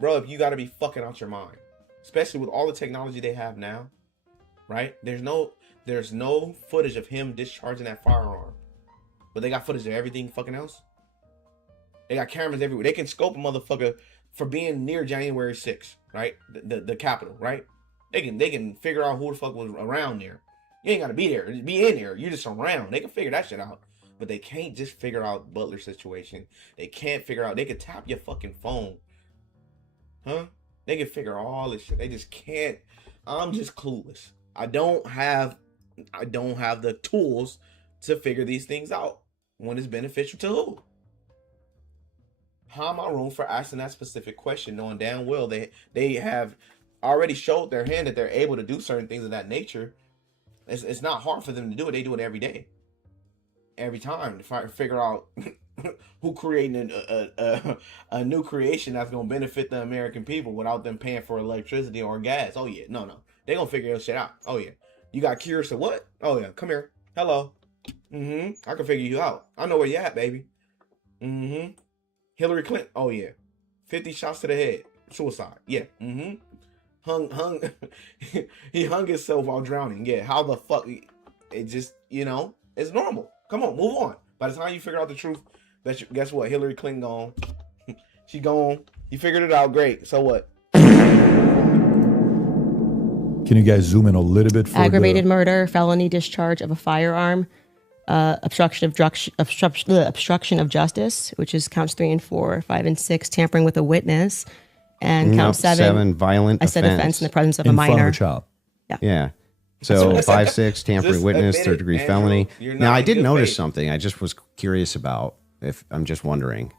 Bro, you gotta be fucking out your mind. Especially with all the technology they have now, right? There's no footage of him discharging that firearm. But they got footage of everything fucking else. They got cameras everywhere. They can scope a motherfucker for being near January 6th, right? The Capitol, right? They can figure out who the fuck was around there. You ain't gotta be there. Just be in there. You're just around. They can figure that shit out. But they can't just figure out Butler's situation. They can't figure out. They can tap your fucking phone. Huh? They can figure all this shit. They just can't. I'm just clueless. I don't have the tools to figure these things out when it's beneficial to who. How am I wrong for asking that specific question, knowing damn well they have already showed their hand that they're able to do certain things of that nature? It's not hard for them to do it. They do it every day, every time, to figure out who creating a new creation that's gonna benefit the American people without them paying for electricity or gas. Oh yeah, no, they gonna figure that shit out. Oh yeah, you got curious of what? Oh yeah, come here, hello. I can figure you out. I know where you at, baby. Hillary Clinton. Oh yeah, 50 shots to the head, suicide. Yeah. Hung. He hung himself while drowning. Yeah. How the fuck? It just, it's normal. Come on, move on. By the time you figure out the truth, guess what? Hillary Clinton gone. She gone. You figured it out. Great. So what? Can you guys zoom in a little bit? For aggravated murder, felony discharge of a firearm, obstruction of justice, which is counts 3 and 4, 5 and 6, tampering with a witness, and count 7, violent offense in the presence of a in minor. front of a child. Yeah. So 5, 6, tampering witness, third degree felony. Now I did notice something. I just was curious about. If I'm just wondering,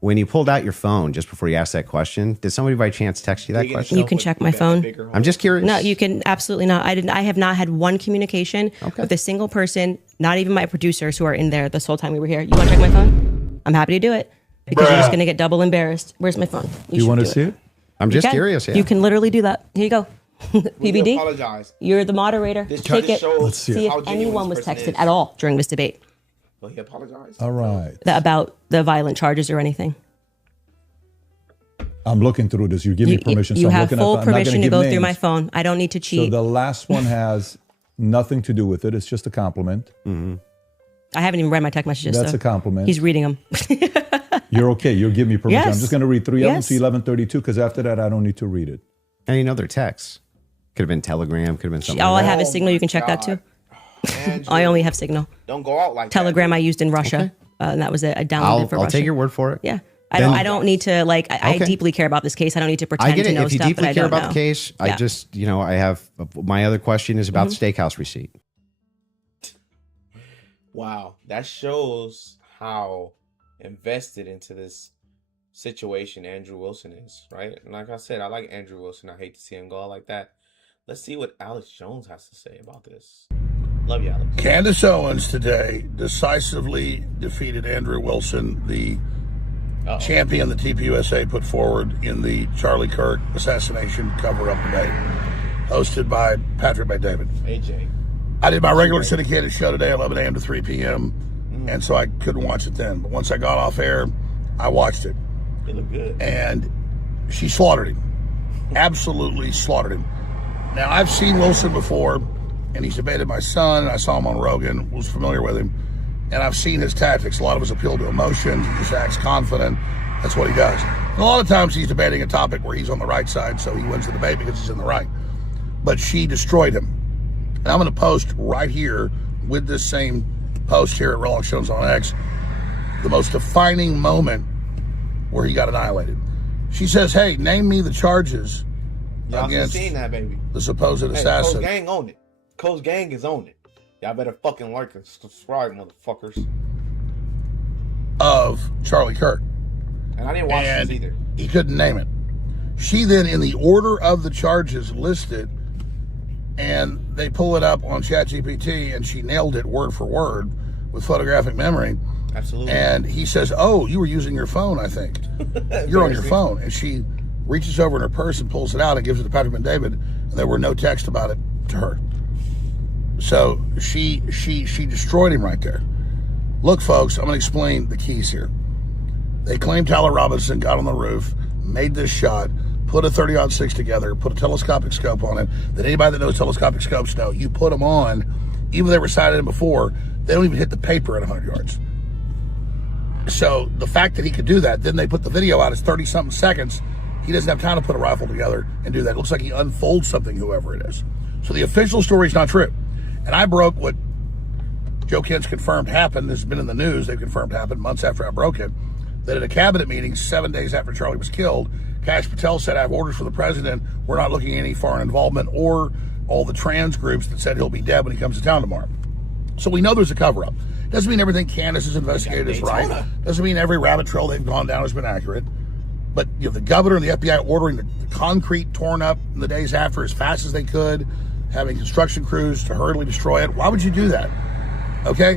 when you pulled out your phone just before you asked that question, did somebody by chance text you that question? You can check my phone. I'm just curious. No, you can absolutely not. I have not had one communication with a single person, not even my producers who are in there this whole time we were here. You want to check my phone? I'm happy to do it because you're just going to get double embarrassed. Where's my phone? You want to see it? I'm just curious. Yeah. You can literally do that. Here you go. PBD, apologize. You're the moderator. Take it. Let's see if anyone was texted at all during this debate. Well, he apologized. All right. About the violent charges or anything. I'm looking through this. You give me permission. You so have I'm full at the, permission to go through my phone. I don't need to cheat. So the last one has nothing to do with it. It's just a compliment. I haven't even read my text messages. That's so a compliment. He's reading them. You're okay. You'll give me permission. Yes. I'm just going to read 3 of them Yes. to 1132 because after that, I don't need to read it. Any other texts? Could have been Telegram. Could have been something. All like I that. have is Signal. You can check that too. I only have Signal. Don't go out like Telegram that. I used in Russia, and that was it. I downloaded for I'll Russia. take your word for it. Yeah. Then- I don't need to like. I Okay. deeply care about this case. I don't need to pretend I get to it. know If you stuff that deeply I care don't about know. the case, I Yeah. just, I have my other question is about the steakhouse receipt. Wow, that shows how invested into this situation Andrew Wilson is, right? And like I said, I like Andrew Wilson. I hate to see him go out like that. Let's see what Alex Jones has to say about this. Love you, Alex. Candace Owens today decisively defeated Andrew Wilson, the champion the TPUSA put forward in the Charlie Kirk assassination cover-up debate, hosted by Patrick Bet-David. AJ. I did my regular syndicated show today, 11 a.m. to 3 p.m., and so I couldn't watch it then. But once I got off air, I watched it. It looked good. And she slaughtered him. Absolutely slaughtered him. Now, I've seen Wilson before, and he's debated my son, and I saw him on Rogan, was familiar with him, and I've seen his tactics. A lot of his appeal to emotions, he just acts confident. That's what he does. And a lot of times he's debating a topic where he's on the right side, so he wins the debate because he's in the right. But she destroyed him. And I'm going to post right here with this same post here at Real Jones on X, the most defining moment where he got annihilated. She says, hey, name me the charges Y'all against seen that, baby. the supposed Hey, assassin. Coach Gang on it. Coach Gang is on it. Y'all better fucking like and subscribe, motherfuckers. Of Charlie Kirk. And I didn't watch And this either. he couldn't name it. She then, in the order of the charges listed, and they pull it up on ChatGPT, and she nailed it word for word with photographic memory. Absolutely. And he says, oh, you were using your phone, I think. You're on your phone. And she reaches over in her purse and pulls it out and gives it to Patrick Bet-David, and there were no text about it to her. So she destroyed him right there. Look, folks, I'm going to explain the keys here. They claim Tyler Robinson got on the roof, made this shot, put a 30-06 together, put a telescopic scope on it. That anybody that knows telescopic scopes know, you put them on, even though they were sighted in before, they don't even hit the paper at 100 yards. So the fact that he could do that, then they put the video out as 30-something seconds. He doesn't have time to put a rifle together and do that. It looks like he unfolds something, whoever it is. So the official story is not true. And I broke what Joe Kent's confirmed happened. This has been in the news. They've confirmed happened months after I broke it. That at a cabinet meeting 7 days after Charlie was killed, Kash Patel said, I have orders for the president. We're not looking at any foreign involvement or all the trans groups that said he'll be dead when he comes to town tomorrow. So we know there's a cover-up. Doesn't mean everything Candace has investigated is right. Doesn't mean every rabbit trail they've gone down has been accurate. But the governor and the FBI ordering the concrete torn up in the days after as fast as they could, having construction crews to hurriedly destroy it. Why would you do that? Okay?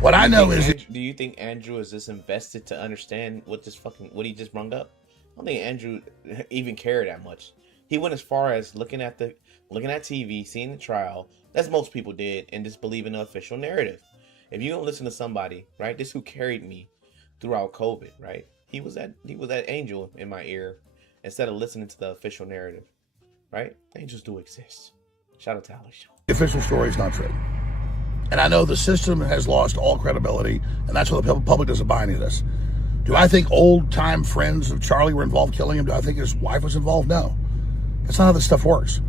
What I know is... Do you think Andrew is this invested to understand what he just brung up? I don't think Andrew even cared that much. He went as far as looking at TV, seeing the trial, as most people did, and just believing the official narrative. If you don't listen to somebody, right? This who carried me throughout COVID, right? He was that angel in my ear instead of listening to the official narrative, right? Angels do exist. Shout out to Alex. The official story is not true. And I know the system has lost all credibility, and that's why the public doesn't buy any of this. Do I think old-time friends of Charlie were involved killing him? Do I think his wife was involved? No. That's not how this stuff works.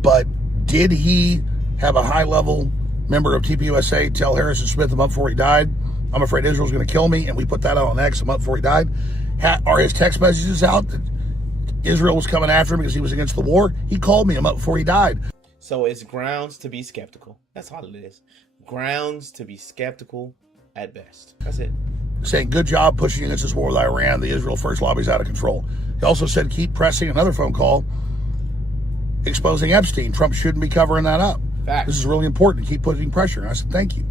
But did he have a high-level member of TPUSA tell Harrison Smith a month before he died, I'm afraid Israel's going to kill me, and we put that out on X a month before he died? Are his text messages out that Israel was coming after him because he was against the war? He called me a month before he died. So it's grounds to be skeptical. That's all it is. Grounds to be skeptical at best. That's it. Saying, good job pushing against this war with Iran. The Israel First lobby's out of control. He also said, keep pressing. Another phone call exposing Epstein. Trump shouldn't be covering that up. Fact. This is really important. Keep putting pressure. And I said, thank you.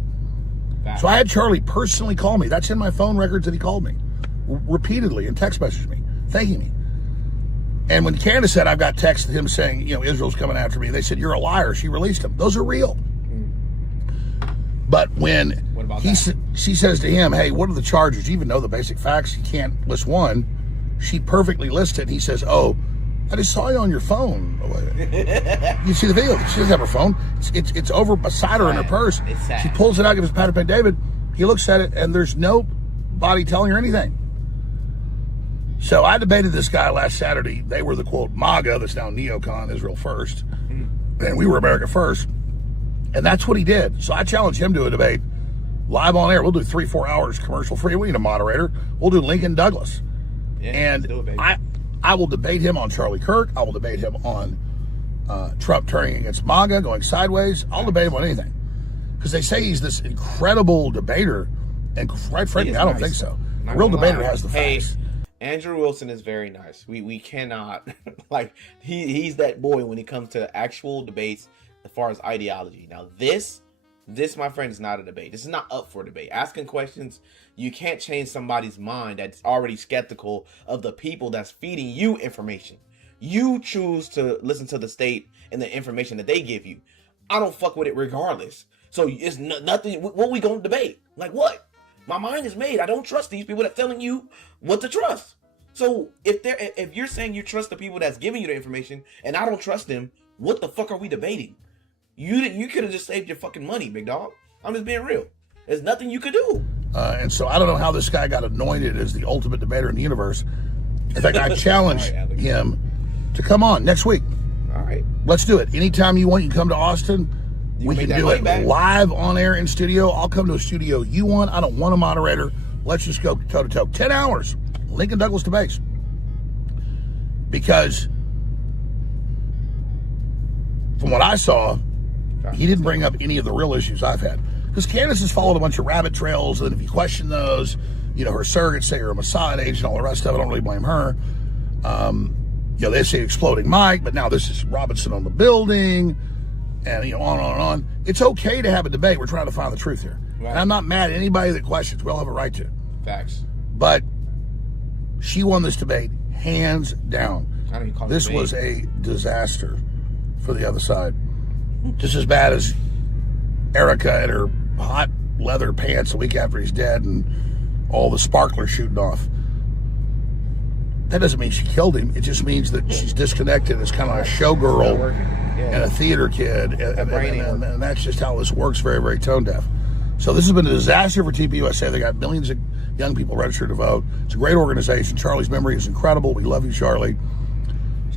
Fact. So I had Charlie personally call me. That's in my phone records that he called me repeatedly and text messaged me, thanking me. And when Candace said, I've got text to him saying, Israel's coming after me, they said, you're a liar. She released him. Those are real. But when she says to him, hey, what are the charges? You even know the basic facts. You can't list one. She perfectly lists it. And he says, oh, I just saw you on your phone. You see the video. She doesn't have her phone. It's over beside her in her purse. She pulls it out, gives it to Patrick Bet-David. He looks at it, and there's no nobody telling her anything. So I debated this guy last Saturday. They were the quote MAGA, that's now neocon, Israel first, and we were America first, and that's what he did. So I challenged him to a debate live on air. We'll do 3-4 hours commercial free. We need a moderator. We'll do Lincoln Douglas, and I will debate him on Charlie Kirk. I will debate him on Trump turning against MAGA, going sideways. I'll debate him on anything, because they say he's this incredible debater, and quite frankly, I don't think so. A real debater has the facts. Andrew Wilson is very nice. We cannot like he's that boy when it comes to actual debates as far as ideology. Now this my friend is not a debate. This is not up for debate. Asking questions, you can't change somebody's mind that's already skeptical of the people that's feeding you information. You choose to listen to the state and the information that they give you. I don't fuck with it regardless. So it's nothing. What we gonna debate? Like what? My mind is made. I don't trust these people that's telling you what to trust. So if you're saying you trust the people that's giving you the information and I don't trust them, what the fuck are we debating? You could have just saved your fucking money, big dog. I'm just being real. There's nothing you could do. And so I don't know how this guy got anointed as the ultimate debater in the universe. In fact, I challenge him to come on next week. All right. Let's do it. Anytime you want, you can come to Austin. We can do it live on air in studio. I'll come to a studio you want. I don't want a moderator. Let's just go toe to toe. 10 hours. Lincoln Douglas debates. Because from what I saw, he didn't bring up any of the real issues I've had. Because Candace has followed a bunch of rabbit trails, and if you question those, you know, her surrogates say her a Mossad agent and all the rest of it. I don't really blame her. You know, they say exploding Mike, but now this is Robinson on the building, and, you know, on and on and on. It's okay to have a debate. We're trying to find the truth here. Right. And I'm not mad at anybody that questions. We all have a right to. Facts. But she won this debate hands down. This was a disaster for the other side. Just as bad as Erica and her hot leather pants a week after he's dead and all the sparklers shooting off. That doesn't mean she killed him. It just means that she's disconnected as kind of a showgirl and a theater kid. And that's just how this works, very, very tone deaf. So this has been a disaster for TPUSA. They got millions of young people registered to vote. It's a great organization. Charlie's memory is incredible. We love you, Charlie.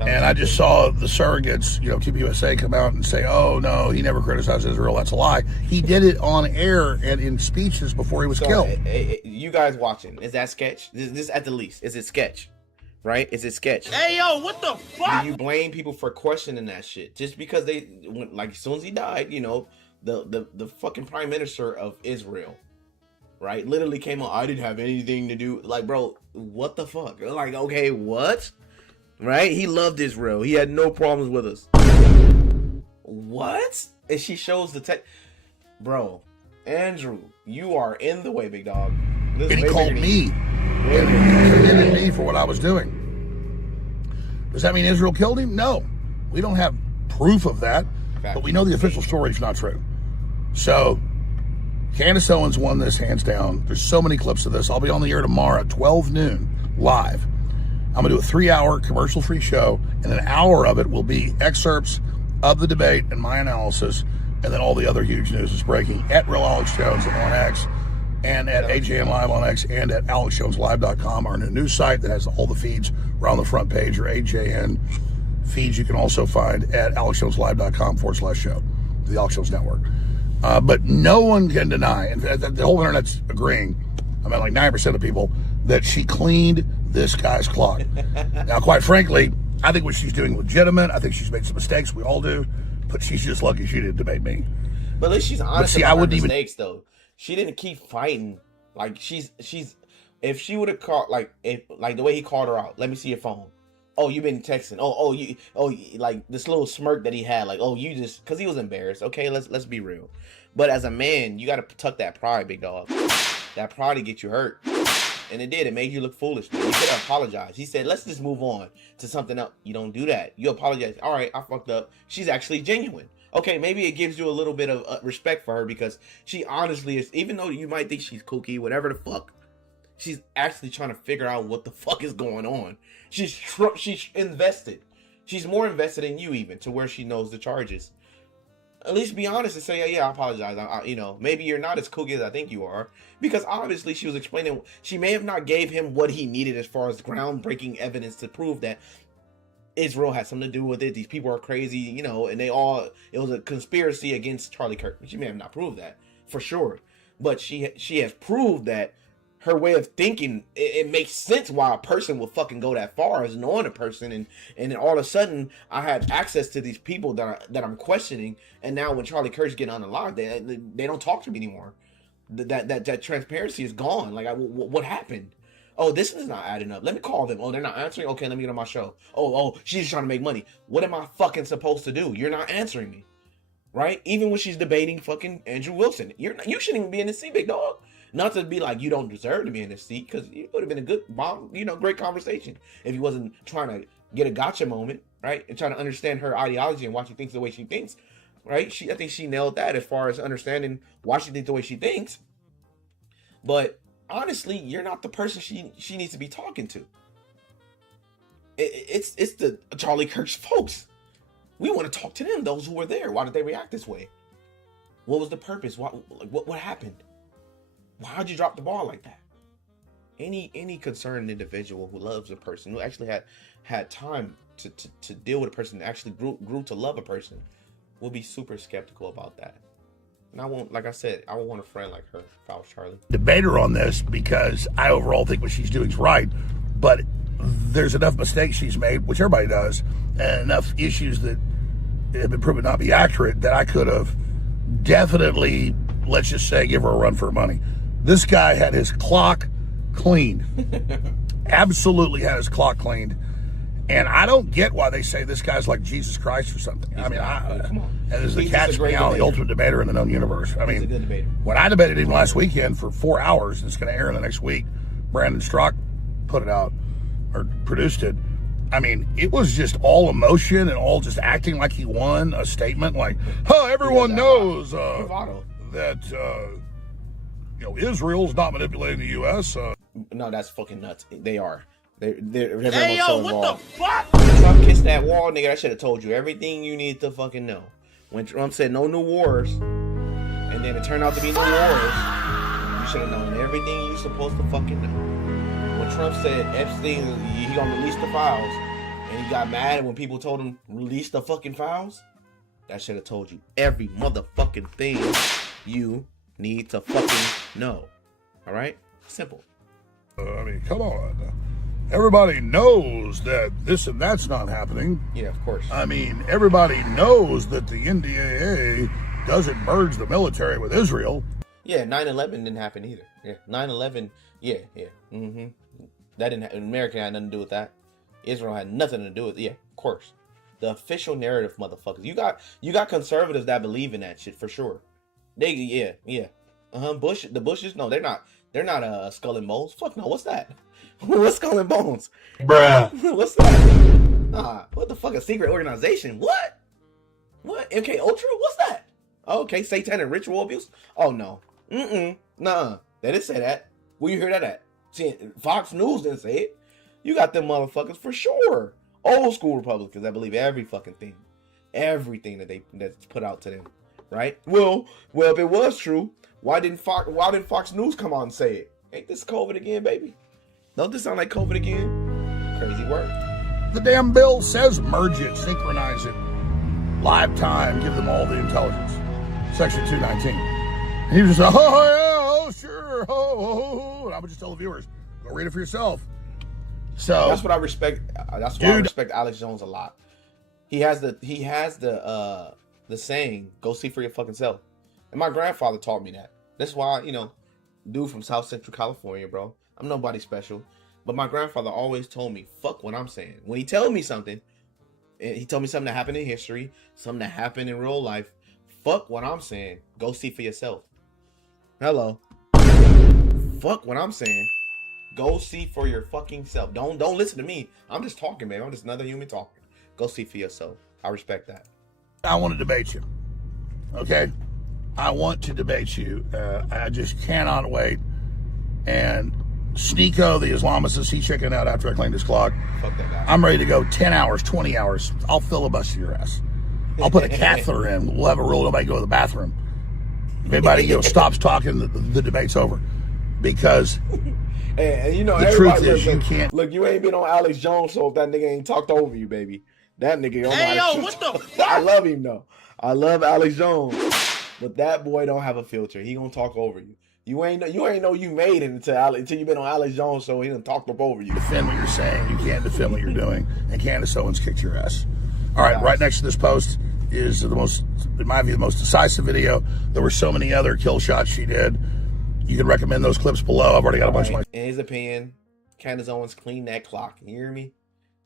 And I just saw the surrogates, you know, TPUSA come out and say, oh, no, he never criticized Israel. That's a lie. He did it on air and in speeches before he was killed. You guys watching, is that sketch? This at the least. Is it sketch? Right? Is it sketch? Hey, yo, what the fuck? Do you blame people for questioning that shit? Just because like, as soon as he died, you know, the fucking prime minister of Israel, right, literally came on, I didn't have anything to do. Like, bro, what the fuck? Like, okay, what? Right? He loved Israel. He had no problems with us. What? And she shows the tech. Bro, Andrew, you are in the way, big dog. And he called me. And commended me for what I was doing. Does that mean Israel killed him? No. We don't have proof of that. But we know the official story is not true. So, Candace Owens won this hands down. There's so many clips of this. I'll be on the air tomorrow at 12 noon, live. I'm going to do a 3-hour commercial-free show, and an hour of it will be excerpts of the debate and my analysis, and then all the other huge news is breaking at Real Alex Jones on X, and at AJN Live on X, and at AlexJonesLive.com, our new news site that has all the feeds right on the front page, or AJN feeds you can also find at AlexJonesLive.com/show, the Alex Jones Network. But no one can deny, and the whole internet's agreeing, I mean, like 90% of people, that she cleaned this guy's clock. Now, quite frankly, I think what she's doing legitimate. I think she's made some mistakes. We all do. But she's just lucky she didn't debate me. But at least she's honest about her mistakes, though. She didn't keep fighting. Like, she's if she would have called, like the way he called her out, let me see your phone. Oh, you've been texting. Like this little smirk that he had, like, oh, you just, because he was embarrassed. Okay, let's be real. But as a man, you got to tuck that pride, big dog. That pride to get you hurt. And it did. It made you look foolish. You could have apologized. He said, let's just move on to something else. You don't do that. You apologize. All right, I fucked up. She's actually genuine. Okay, maybe it gives you a little bit of respect for her, because she honestly is, even though you might think she's kooky, whatever the fuck, she's actually trying to figure out what the fuck is going on. She's invested. She's more invested in you, even, to where she knows the charges. At least be honest and say, yeah, I apologize. You know, maybe you're not as kooky as I think you are, because obviously she was explaining. She may have not gave him what he needed as far as groundbreaking evidence to prove that Israel had something to do with it. These people are crazy, you know, and it was a conspiracy against Charlie Kirk. She may have not proved that for sure, but she has proved that her way of thinking, it makes sense why a person would fucking go that far as knowing a person, and then all of a sudden I had access to these people that I'm questioning, and now when Charlie Kirk's getting unlocked, they don't talk to me anymore. That transparency is gone. Like, what happened? Oh, this is not adding up. Let me call them. Oh, they're not answering. Okay, let me get on my show. Oh, she's trying to make money. What am I fucking supposed to do? You're not answering me, right? Even when she's debating fucking Andrew Wilson, you shouldn't even be in the seat, big dog. Not to be like you don't deserve to be in this seat, because it would have been a good, great conversation if he wasn't trying to get a gotcha moment, right? And trying to understand her ideology and why she thinks the way she thinks, right? I think she nailed that as far as understanding why she thinks the way she thinks. But honestly, you're not the person she needs to be talking to. It's the Charlie Kirk's folks. We want to talk to them, those who were there. Why did they react this way? What was the purpose? What happened? Why'd you drop the ball like that? Any concerned individual who loves a person, who actually had time to deal with a person, actually grew to love a person, will be super skeptical about that. And I won't, like I said, I won't want a friend like her if I was Charlie. Debate her on this, because I overall think what she's doing is right, but there's enough mistakes she's made, which everybody does, and enough issues that have been proven not be accurate, that I could have definitely, let's just say, give her a run for her money. This guy had his clock cleaned. Absolutely had his clock cleaned. And I don't get why they say this guy's like Jesus Christ or something. Come on. And this is the catch me out, the ultimate debater in the known universe. I mean, when I debated him last weekend for 4 hours, and it's going to air in the next week, Brandon Strzok put it out, or produced it. I mean, it was just all emotion and all just acting like he won a statement like, everyone knows that Israel's not manipulating the U.S. No, that's fucking nuts. They are. They're hey, yo, so what involved. the fuck? When Trump kissed that wall, nigga, I should have told you everything you need to fucking know. When Trump said no new wars, and then it turned out to be no wars, you should have known everything you supposed to fucking know. When Trump said Epstein, he gonna release the files, and he got mad when people told him release the fucking files, that should have told you every motherfucking thing you need to fucking know. All right? Simple. I mean, come on. Everybody knows that this and that's not happening. Yeah, of course. I mean, everybody knows that the NDAA doesn't merge the military with Israel. Yeah, 9/11 didn't happen either. Yeah, 9/11, yeah. Mm-hmm. That didn't happen. America had nothing to do with that. Israel had nothing to do with it. Yeah, of course. The official narrative, motherfuckers. You got conservatives that believe in that shit for sure. The Bushes, no, they're not Skull and Bones. Fuck no, what's that? What's Skull and Bones? Bruh. What's that? What the fuck, a secret organization? What? MK Ultra? What's that? Okay, satanic ritual abuse? Oh no. Nuh-uh. They didn't say that. Where you hear that at? See, Fox News didn't say it. You got them motherfuckers for sure. Old school Republicans that believe every fucking thing. Everything that's put out to them. Right? Well, if it was true, why didn't Fox News come on and say it? Ain't this COVID again, baby? Don't this sound like COVID again? Crazy work. The damn bill says merge it, synchronize it, live time, give them all the intelligence. Section 219. And he was just sure, and I would just tell the viewers, go read it for yourself. So that's what I respect. That's why I respect Alex Jones a lot. He has the saying, go see for your fucking self. And my grandfather taught me that. That's why, dude from South Central California, bro. I'm nobody special. But my grandfather always told me, fuck what I'm saying. When he told me something, and he told me something that happened in history, something that happened in real life, fuck what I'm saying. Go see for yourself. Hello. Fuck what I'm saying. Go see for your fucking self. Don't listen to me. I'm just talking, man. I'm just another human talking. Go see for yourself. I respect that. I want to debate you. Okay? I want to debate you. I just cannot wait. And Sneeko, the Islamicist, he's checking out after I cleaned his clock. Fuck that guy. I'm ready to go 10 hours, 20 hours. I'll filibuster your ass. I'll put a catheter in. We'll have a rule nobody go to the bathroom. If anybody stops talking, the debate's over. Because and you know, the truth is you can't. Look, you ain't been on Alex Jones, so if that nigga ain't talked over you, baby, that nigga. Hey, yo, what the fuck? I love him though. I love Alex Jones, but that boy don't have a filter. He gonna talk over you. You ain't know you made it until you been on Alex Jones, so he done talked up over you. Defend what you're saying. You can't defend what you're doing. And Candace Owens kicked your ass. All right, right next to this post is the most, in my view, the most decisive video. There were so many other kill shots she did. You can recommend those clips below. I've already got a bunch of my. In his opinion, Candace Owens cleaned that clock. You hear me?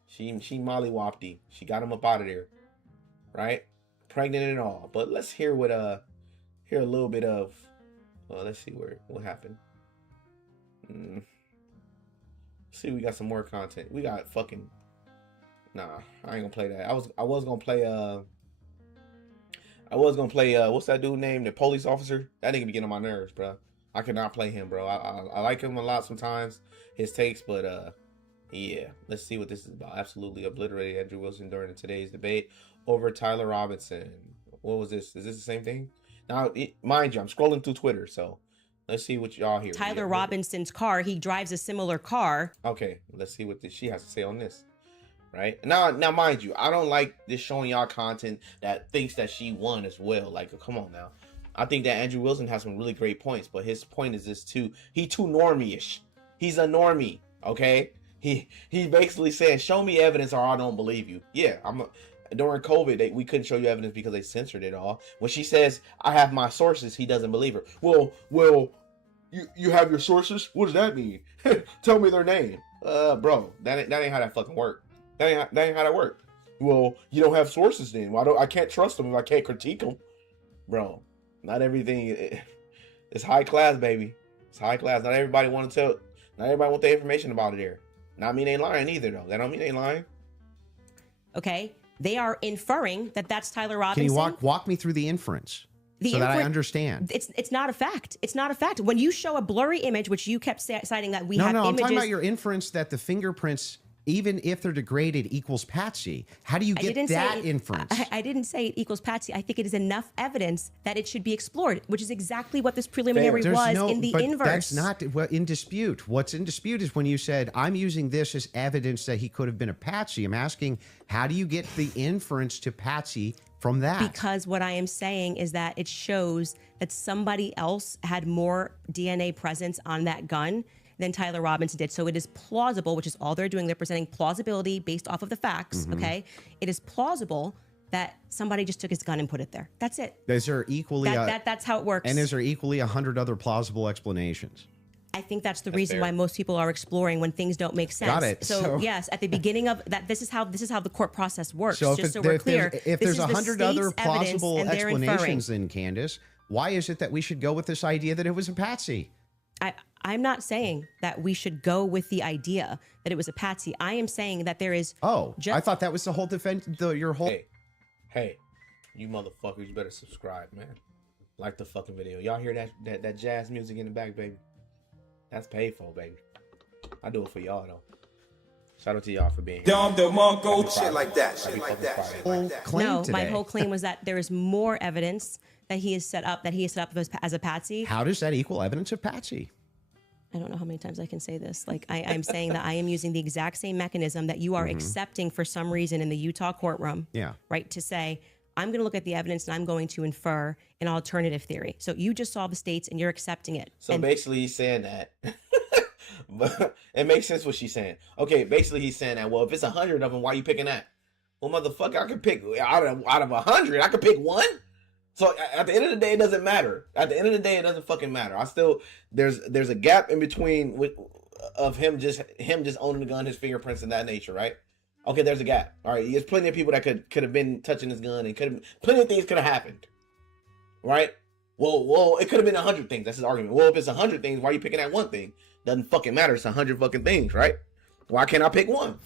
She mollywopped him. She got him up out of there, right? Pregnant and all. But let's hear hear a little bit of. Well, let's see what happened. See, we got some more content. We got fucking. Nah, I ain't gonna play that. I was gonna play what's that dude name? The police officer. That nigga be getting on my nerves, bro. I could not play him, bro. I like him a lot sometimes, his takes, but yeah. Let's see what this is about. Absolutely obliterated Andrew Wilson during today's debate over Tyler Robinson. What was this? Is this the same thing? Now, mind you, I'm scrolling through Twitter, so let's see what y'all hear. Tyler Robinson's car. He drives a similar car. Okay, let's see what she has to say on this. Right now, mind you, I don't like this showing y'all content that thinks that she won as well. Like, come on now. I think that Andrew Wilson has some really great points, but his point is this too. He too normie-ish. He's a normie. Okay, he basically saying, "Show me evidence, or I don't believe you." Yeah, during COVID, we couldn't show you evidence because they censored it all. When she says, "I have my sources," he doesn't believe her. Well, you have your sources? What does that mean? Tell me their name. Bro, that ain't how that fucking work. That ain't how that work. Well, you don't have sources then. I can't trust them if I can't critique them. Bro, not everything. It's high class, baby. It's high class. Not everybody want the information about it there. Not mean they ain't lying either, though. That don't mean they ain't lying. Okay, they are inferring that that's Tyler Robinson. Can you walk me through the inference that I understand? It's not a fact. It's not a fact. When you show a blurry image, which you kept citing that we have images. I'm talking about your inference that the fingerprints, even if they're degraded, equals Patsy. How do you get that inference? I didn't say it equals Patsy. I think it is enough evidence that it should be explored, which is exactly what this preliminary was in the inverse. That's not in dispute. What's in dispute is when you said, I'm using this as evidence that he could have been a Patsy. I'm asking, how do you get the inference to Patsy from that? Because what I am saying is that it shows that somebody else had more DNA presence on that gun than Tyler Robinson did. So it is plausible, which is all they're doing. They're presenting plausibility based off of the facts, okay? It is plausible that somebody just took his gun and put it there. That's it. Is there equally... that's how it works. And is there equally 100 other plausible explanations? I think that's the reason why most people are exploring when things don't make sense. Got it. So yes, at the beginning of that, this is how the court process works. So just so we're clear, if there's 100 other plausible explanations, then Candace, why is it that we should go with this idea that it was a Patsy? I'm not saying that we should go with the idea that it was a Patsy. I am saying that there is. I thought that was the whole defense. Your whole. Hey, you motherfuckers! You better subscribe, man. Like the fucking video. Y'all hear that jazz music in the back, baby? That's paid for, baby. I do it for y'all though. Shout out to y'all for being here. Shit like that. Shit like that. Shit like that. No, my whole claim was that there is more evidence that he is set up as a Patsy. How does that equal evidence of Patsy? I don't know how many times I can say this. Like I'm saying that I am using the exact same mechanism that you are accepting for some reason in the Utah courtroom. Yeah. Right. To say, I'm going to look at the evidence and I'm going to infer an alternative theory. So you just saw the states and you're accepting it. So basically he's saying that. But it makes sense what she's saying. Okay, basically he's saying that, well, if it's 100 of them, why are you picking that? Well, motherfucker, I can pick out of 100, I could pick one. So at the end of the day, it doesn't matter. At the end of the day, it doesn't fucking matter. There's a gap in between of him just owning the gun, his fingerprints, and that nature, right? Okay, there's a gap. All right, there's plenty of people that could have been touching his gun, and plenty of things could have happened, right? Well, it could have been 100 things. That's his argument. Well, if it's 100 things, why are you picking that one thing? Doesn't fucking matter. It's 100 fucking things, right? Why can't I pick one?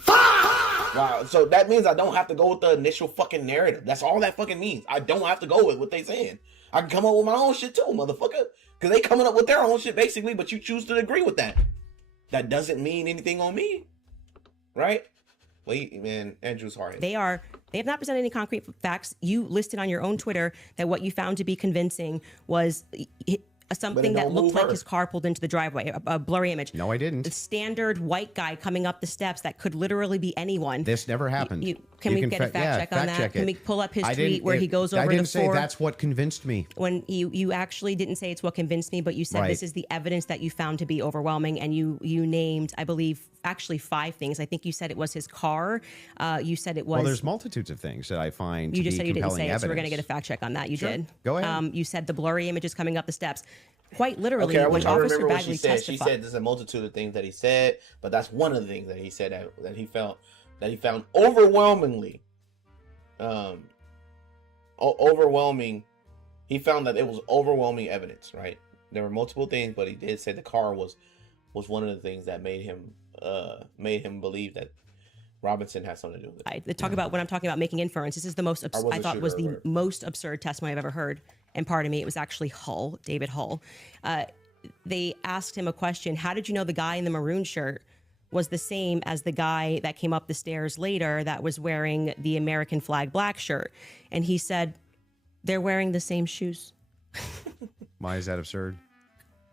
Wow. So that means I don't have to go with the initial fucking narrative. That's all that fucking means. I don't have to go with what they saying. I can come up with my own shit too, motherfucker. Because they coming up with their own shit basically, but you choose to agree with that. That doesn't mean anything on me, right? Well, man, Andrew's hard. They have not presented any concrete facts. You listed on your own Twitter that what you found to be convincing was something that looked like his car pulled into the driveway, a blurry image. No, I didn't. The standard white guy coming up the steps that could literally be anyone. This never happened. Can we get a fact check on that? Can we pull up his tweet where he goes over the 4? I didn't say that's what convinced me. When you actually didn't say it's what convinced me, but you said this is the evidence that you found to be overwhelming, and you named, I believe, actually 5 things. I think you said it was his car. You said it was. Well, there's multitudes of things that I find. You just to be said you didn't say evidence. it, so we're going to get a fact check on that. You did. Go ahead. You said the blurry images coming up the steps. Quite literally, okay, when Officer Bagley testified. She said there's a multitude of things that he said, but that's one of the things that he said that he found overwhelmingly, overwhelming. He found that it was overwhelming evidence. Right, there were multiple things, but he did say the car was one of the things that made him believe that Robinson has something to do with it. They talk about when I'm talking about making inference. This is the most I thought was the most absurd testimony I've ever heard. And pardon me, it was actually David Hull. They asked him a question. How did you know the guy in the maroon shirt was the same as the guy that came up the stairs later that was wearing the American flag black shirt? And he said, they're wearing the same shoes. Why is that absurd?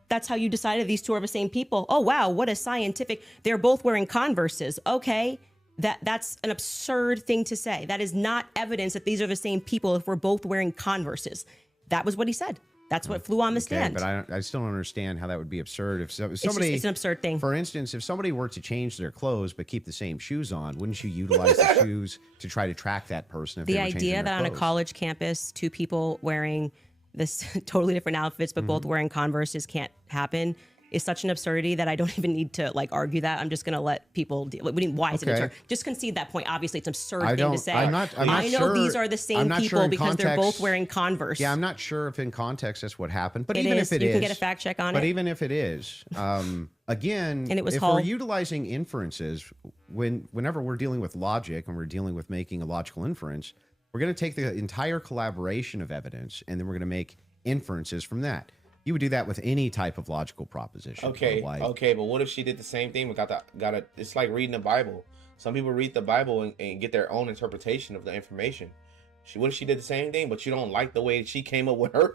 That's how you decided these two are the same people. Oh, wow, what a scientific. They're both wearing Converses. Okay. That's an absurd thing to say. That is not evidence that these are the same people if we're both wearing Converses. That was what he said. That's what flew on the stand. But I still don't understand how that would be absurd. If somebody, it's an absurd thing. For instance, if somebody were to change their clothes but keep the same shoes on, wouldn't you utilize the shoes to try to track that person? If the they were idea that on a college campus, 2 people wearing this totally different outfits but both wearing Converses can't happen is such an absurdity that I don't even need to argue that. I'm just going to let people deal. Why is it absurd? Just concede that point. Obviously, it's an absurd thing to say. I'm not I know sure, these are the same people because they're both wearing Converse. Yeah, I'm not sure if in context that's what happened. But it even is. if it is, you can get a fact check on it. But even if it is, again, and it was if we're utilizing inferences, whenever we're dealing with logic and we're dealing with making a logical inference, we're going to take the entire collaboration of evidence and then we're going to make inferences from that. You would do that with any type of logical proposition. Okay, but what if she did the same thing? It's like reading the Bible. Some people read the Bible and get their own interpretation of the information. What if she did the same thing, but you don't like the way she came up with her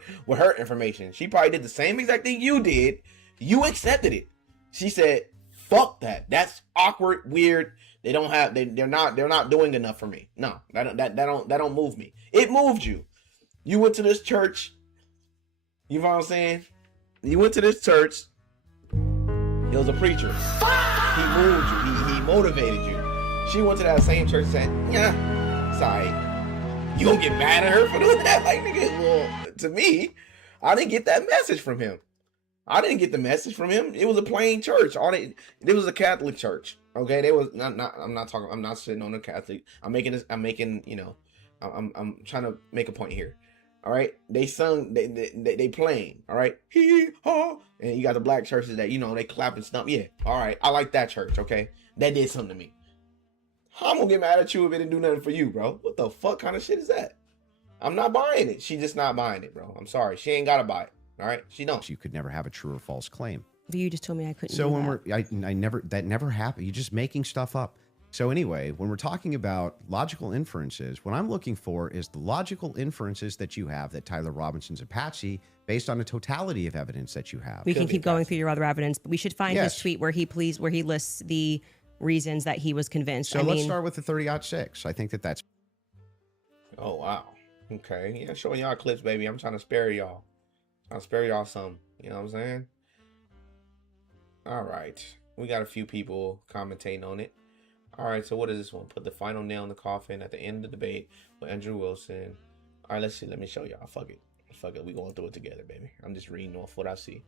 information? She probably did the same exact thing you did. You accepted it. She said, "Fuck that. That's awkward, weird. They're not doing enough for me. No, that don't move me. It moved you. You went to this church." You know what I'm saying? You went to this church. He was a preacher. He moved you. He motivated you. She went to that same church and said, "Yeah, sorry." You gonna get mad at her for doing that? Like, nigga, well, to me, I didn't get that message from him. I didn't get the message from him. It was a plain church. It was a Catholic church. Okay, they was not. I'm not talking. I'm not sitting on a Catholic. I'm trying to make a point here. All right, they sung, they playing. All right, hee haw, and you got the black churches that they clap and stomp. Yeah, all right, I like that church. Okay, that did something to me. I'm gonna get mad at you if it didn't do nothing for you, bro. What the fuck kind of shit is that? I'm not buying it. She just not buying it, bro. I'm sorry, she ain't gotta buy it. All right, she don't. You could never have a true or false claim. But you just told me I couldn't. So when that never happened. You're just making stuff up. So anyway, when we're talking about logical inferences, what I'm looking for is the logical inferences that you have that Tyler Robinson's a patsy based on a totality of evidence that you have. We can keep going through your other evidence, but we should find his tweet where he lists the reasons that he was convinced. So let's start with the 30-06. I think that's. Oh, wow. Okay. Yeah, showing y'all clips, baby. I'm trying to spare y'all. Some. You know what I'm saying? All right. We got a few people commentating on it. All right, so what is this one? Put the final nail in the coffin at the end of the debate with Andrew Wilson. All right, let's see. Let me show y'all. Fuck it. We going through it together, baby. I'm just reading off what I see.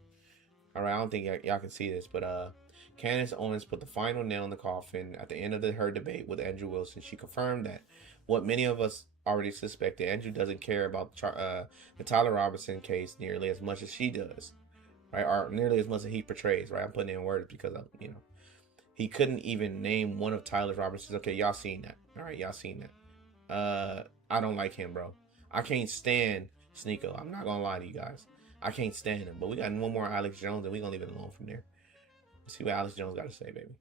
All right, I don't think y'all can see this, but Candace Owens put the final nail in the coffin at the end of her debate with Andrew Wilson. She confirmed that what many of us already suspected, Andrew doesn't care about the Tyler Robinson case nearly as much as she does, right? Or nearly as much as he portrays, right? I'm putting in words because he couldn't even name one of Tyler Robinson's. Okay, y'all seen that. All right, y'all seen that. I don't like him, bro. I can't stand Sneeko. I'm not going to lie to you guys. I can't stand him. But we got one more Alex Jones, and we're going to leave it alone from there. Let's see what Alex Jones got to say, baby.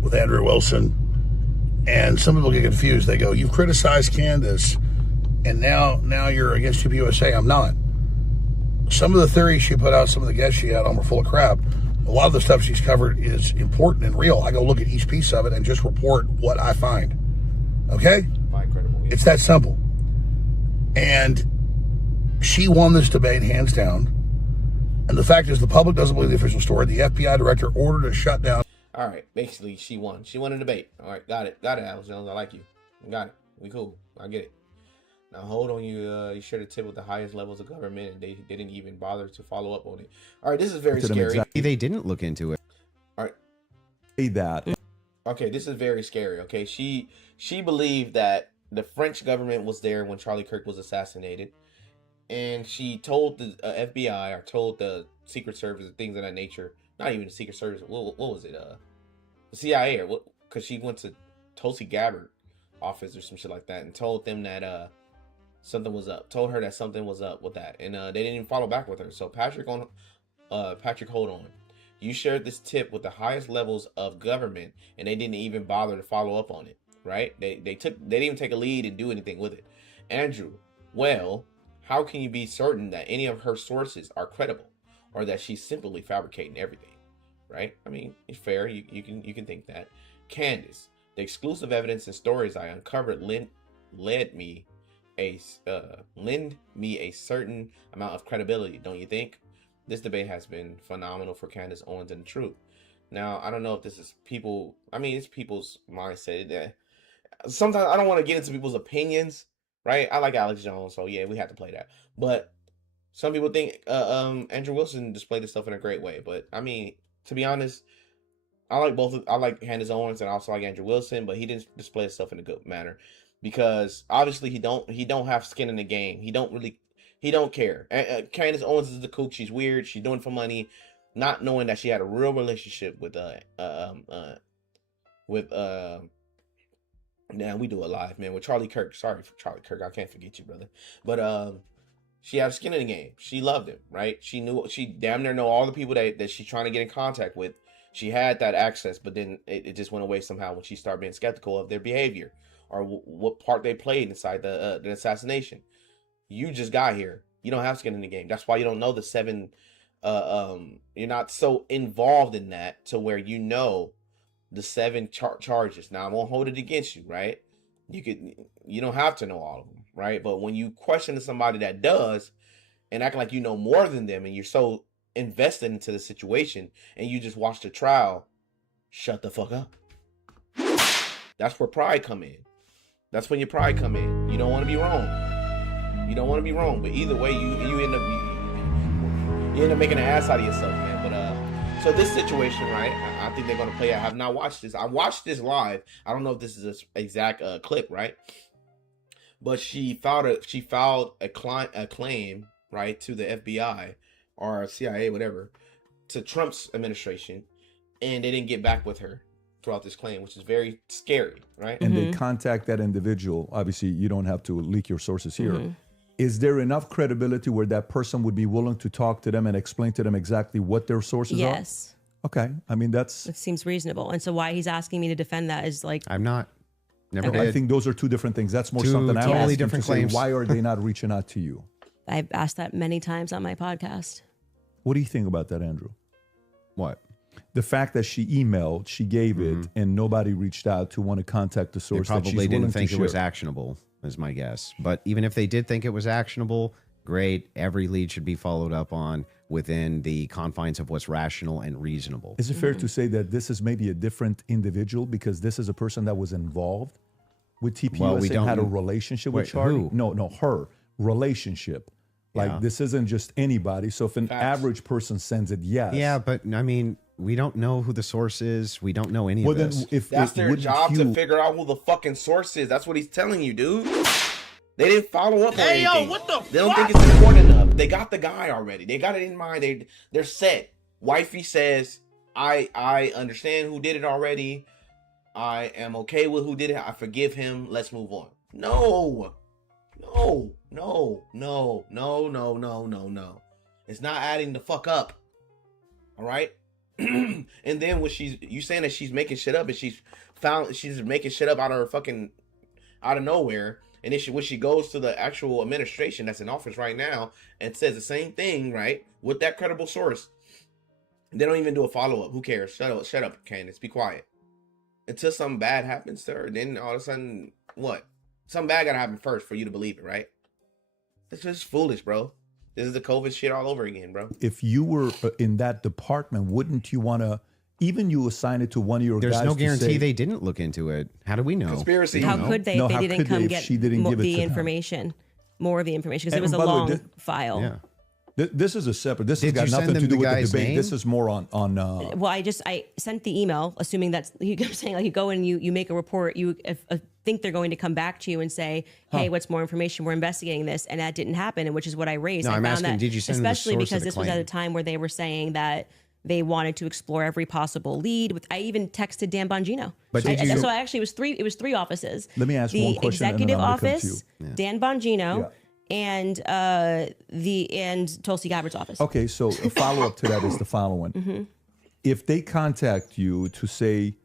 With Andrew Wilson, And some people get confused. They go, "You've criticized Candace, and now you're against USA." I'm not. Some of the theories she put out, some of the guests she had on were full of crap. A lot of the stuff she's covered is important and real. I go look at each piece of it and just report what I find. Okay? Find credible. Yeah. It's that simple. And she won this debate hands down. And the fact is, the public doesn't believe the official story. The FBI director ordered a shutdown. All right, basically, she won. She won a debate. All right, got it, Alex Jones. I like you. Got it. We cool. I get it. Now hold on, you shared a tip with the highest levels of government, and they didn't even bother to follow up on it. All right, this is very scary. Exactly. They didn't look into it. All right, Say that. okay, this is very scary. Okay, she believed that the French government was there when Charlie Kirk was assassinated, and she told the FBI or told the Secret Service and things of that nature. Not even the Secret Service. What was it? The CIA or what? Because she went to Tulsi Gabbard office or some shit like that and told them that something was up. Told her that something was up with that, and they didn't even follow back with her. So Patrick, hold on. You shared this tip with the highest levels of government, and they didn't even bother to follow up on it. Right? They didn't even take a lead and do anything with it. Andrew, well, how can you be certain that any of her sources are credible, or that she's simply fabricating everything? Right? I mean, it's fair. You can think that. Candace, the exclusive evidence and stories I uncovered lend me a certain amount of credibility, don't you think? This debate has been phenomenal for Candace Owens and the truth. Now, I don't know if this is people. I mean, it's people's mindset. That sometimes I don't want to get into people's opinions, right? I like Alex Jones, so yeah, we have to play that. But some people think Andrew Wilson displayed this stuff in a great way. But I mean, to be honest, I like both. I like Candace Owens and I also like Andrew Wilson, but he didn't display his stuff in a good manner because obviously he don't have skin in the game. He don't care. Candace Owens is the kook. She's weird. She's doing it for money, not knowing that she had a real relationship with now we do it live, man, with Charlie Kirk. Sorry for Charlie Kirk. I can't forget you, brother. But she had skin in the game. She loved him, right? She damn near know all the people that she's trying to get in contact with. She had that access, but then it just went away somehow when she started being skeptical of their behavior or what part they played inside the assassination. You just got here. You don't have skin in the game. That's why you don't know the 7. You're not so involved in that to where you know the 7 charges. Now I won't hold it against you, right? You don't have to know all of them, right? But when you question somebody that does and acting like you know more than them and you're so invested into the situation and you just watch the trial, shut the fuck up. That's where pride come in. That's when your pride come in. You don't want to be wrong. You don't want to be wrong, but either way, you end up making an ass out of yourself, man. But so this situation, right? I think they're gonna play. I have not watched this. I watched this live. I don't know if this is an exact clip, right? But she filed a claim, right, to the FBI or CIA, whatever, to Trump's administration, and they didn't get back with her throughout this claim, which is very scary, right? And they contact that individual. Obviously, you don't have to leak your sources here. Is there enough credibility where that person would be willing to talk to them and explain to them exactly what their sources are? Yes. Okay. I mean, It seems reasonable. And so why he's asking me to defend that is like... I'm not. Never I think those are two different things. That's more something I'm totally asking different to say, claims. why are they not reaching out to you? I've asked that many times on my podcast. What do you think about that, Andrew? What? The fact that she emailed, she gave it, and nobody reached out to want to contact the They source that she's probably willing didn't think to it was share. actionable, is my guess. But even if they did think it was actionable, great. Every lead should be followed up on within the confines of what's rational and reasonable. Is it fair to say that this is maybe a different individual because this is a person that was involved with TPUSA Well, we and don't- had a relationship with Wait, Charlie? who? No, her relationship. Like Yeah. this isn't just anybody. So if an average person sends it, yes. Yeah, but I mean, we don't know who the source is. We don't know any Well, of then this. if That's their wouldn't job to you- figure out who the fucking source is. That's what he's telling you, dude. They didn't follow up on Hey, yo, anything. what the They don't fuck? think it's important enough. They got the guy already. They got it in mind. They're set. Wifey says, I understand who did it already. I am okay with who did it. I forgive him. Let's move on. No. It's not adding the fuck up. All right? And then when you saying that she's making shit up and she's she's making shit up out of nowhere. And then when she goes to the actual administration that's in office right now and says the same thing, right, with that credible source, they don't even do a follow-up. Who cares? Shut up, Candace. Be quiet. Until something bad happens to her, then all of a sudden, what? Something bad gotta happen first for you to believe it, right? It's just foolish, bro. This is the COVID shit all over again, bro. If you were in that department, wouldn't you want to, even you assign it to one of your guys? There's no guarantee say, they didn't look into it. How do we know? Conspiracy. How could they if they didn't come get the information, more of the information? Because it was a long file. Yeah. This is a separate. This has got nothing to do with the debate. Name? This is more on. Well, I sent the email, assuming that's you're saying like you go and you make a report. You think they're going to come back to you and say, "Hey, what's more information? We're investigating this," and that didn't happen, and which is what I raised. No, I I'm found asking, that, did you send especially them the source because of the this was at claim? a time where they were saying that they wanted to explore every possible lead. I even texted Dan Bongino. But so actually, it was three offices. Let me ask one question. The executive and then I'm gonna office, come to you. Dan Bongino. And Tulsi Gabbard's office. Okay, so a follow up to that is the following: if they contact you to say,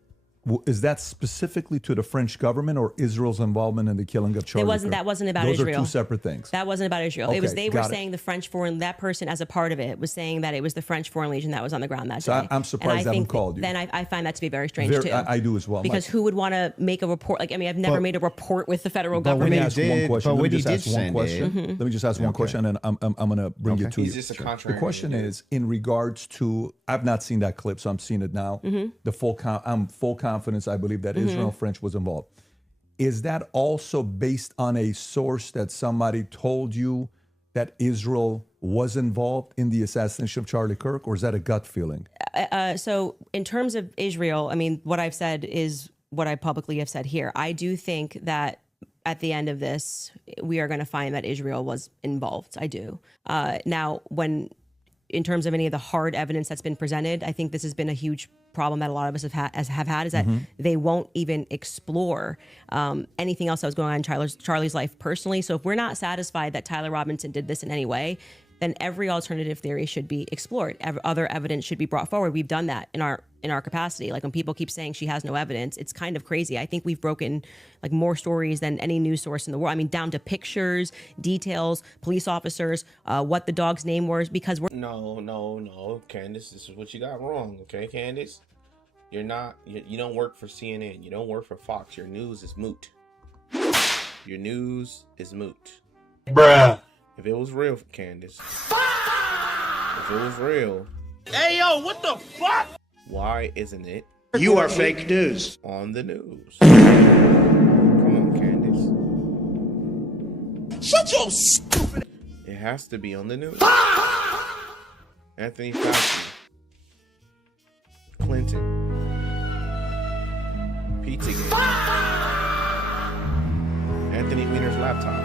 is that specifically to the French government or Israel's involvement in the killing of Charlie Kirk? That wasn't about Those Israel. Those are two separate things. That wasn't about Israel. Okay, It was they were got it. saying the French foreign that person as a part of it was saying that it was the French Foreign Legion that was on the ground that So day. I'm surprised they haven't called you. Then I find that to be very strange too. I do as well. Because who would want to make a report? Like, I mean, I've never made a report with the federal government. Let me ask one question. Let me just ask one question. Mm-hmm. Let me just ask one question, and I'm going to bring you to He's you. just a contrary. The question is in regards to. I've not seen that clip, so I'm seeing it now. Mm-hmm. I'm full confidence. I believe that Israel and French was involved. Is that also based on a source that somebody told you that Israel was involved in the assassination of Charlie Kirk, or is that a gut feeling? So in terms of Israel, I mean, what I've said is what I publicly have said here. I do think that at the end of this, we are going to find that Israel was involved. I do. Now, in terms of any of the hard evidence that's been presented, I think this has been a huge problem that a lot of us have had is that they won't even explore anything else that was going on in Charlie's life personally. So if we're not satisfied that Tyler Robinson did this in any way, then every alternative theory should be explored. Other evidence should be brought forward. We've done that in our capacity. Like when people keep saying she has no evidence, it's kind of crazy. I think we've broken like more stories than any news source in the world. I mean, down to pictures, details, police officers, what the dog's name was, because we're No, Candace, this is what you got wrong, okay, Candace? You don't work for CNN. You don't work for Fox. Your news is moot. Your news is moot. Bruh. If it was real, Candace. If it was real. Hey, yo, what the fuck? Why isn't it You are fake news. on the news? Come on, Candace. Shut your stupid. It has to be on the news. Anthony Fauci. Clinton. Pizzagate. Anthony Weiner's laptop.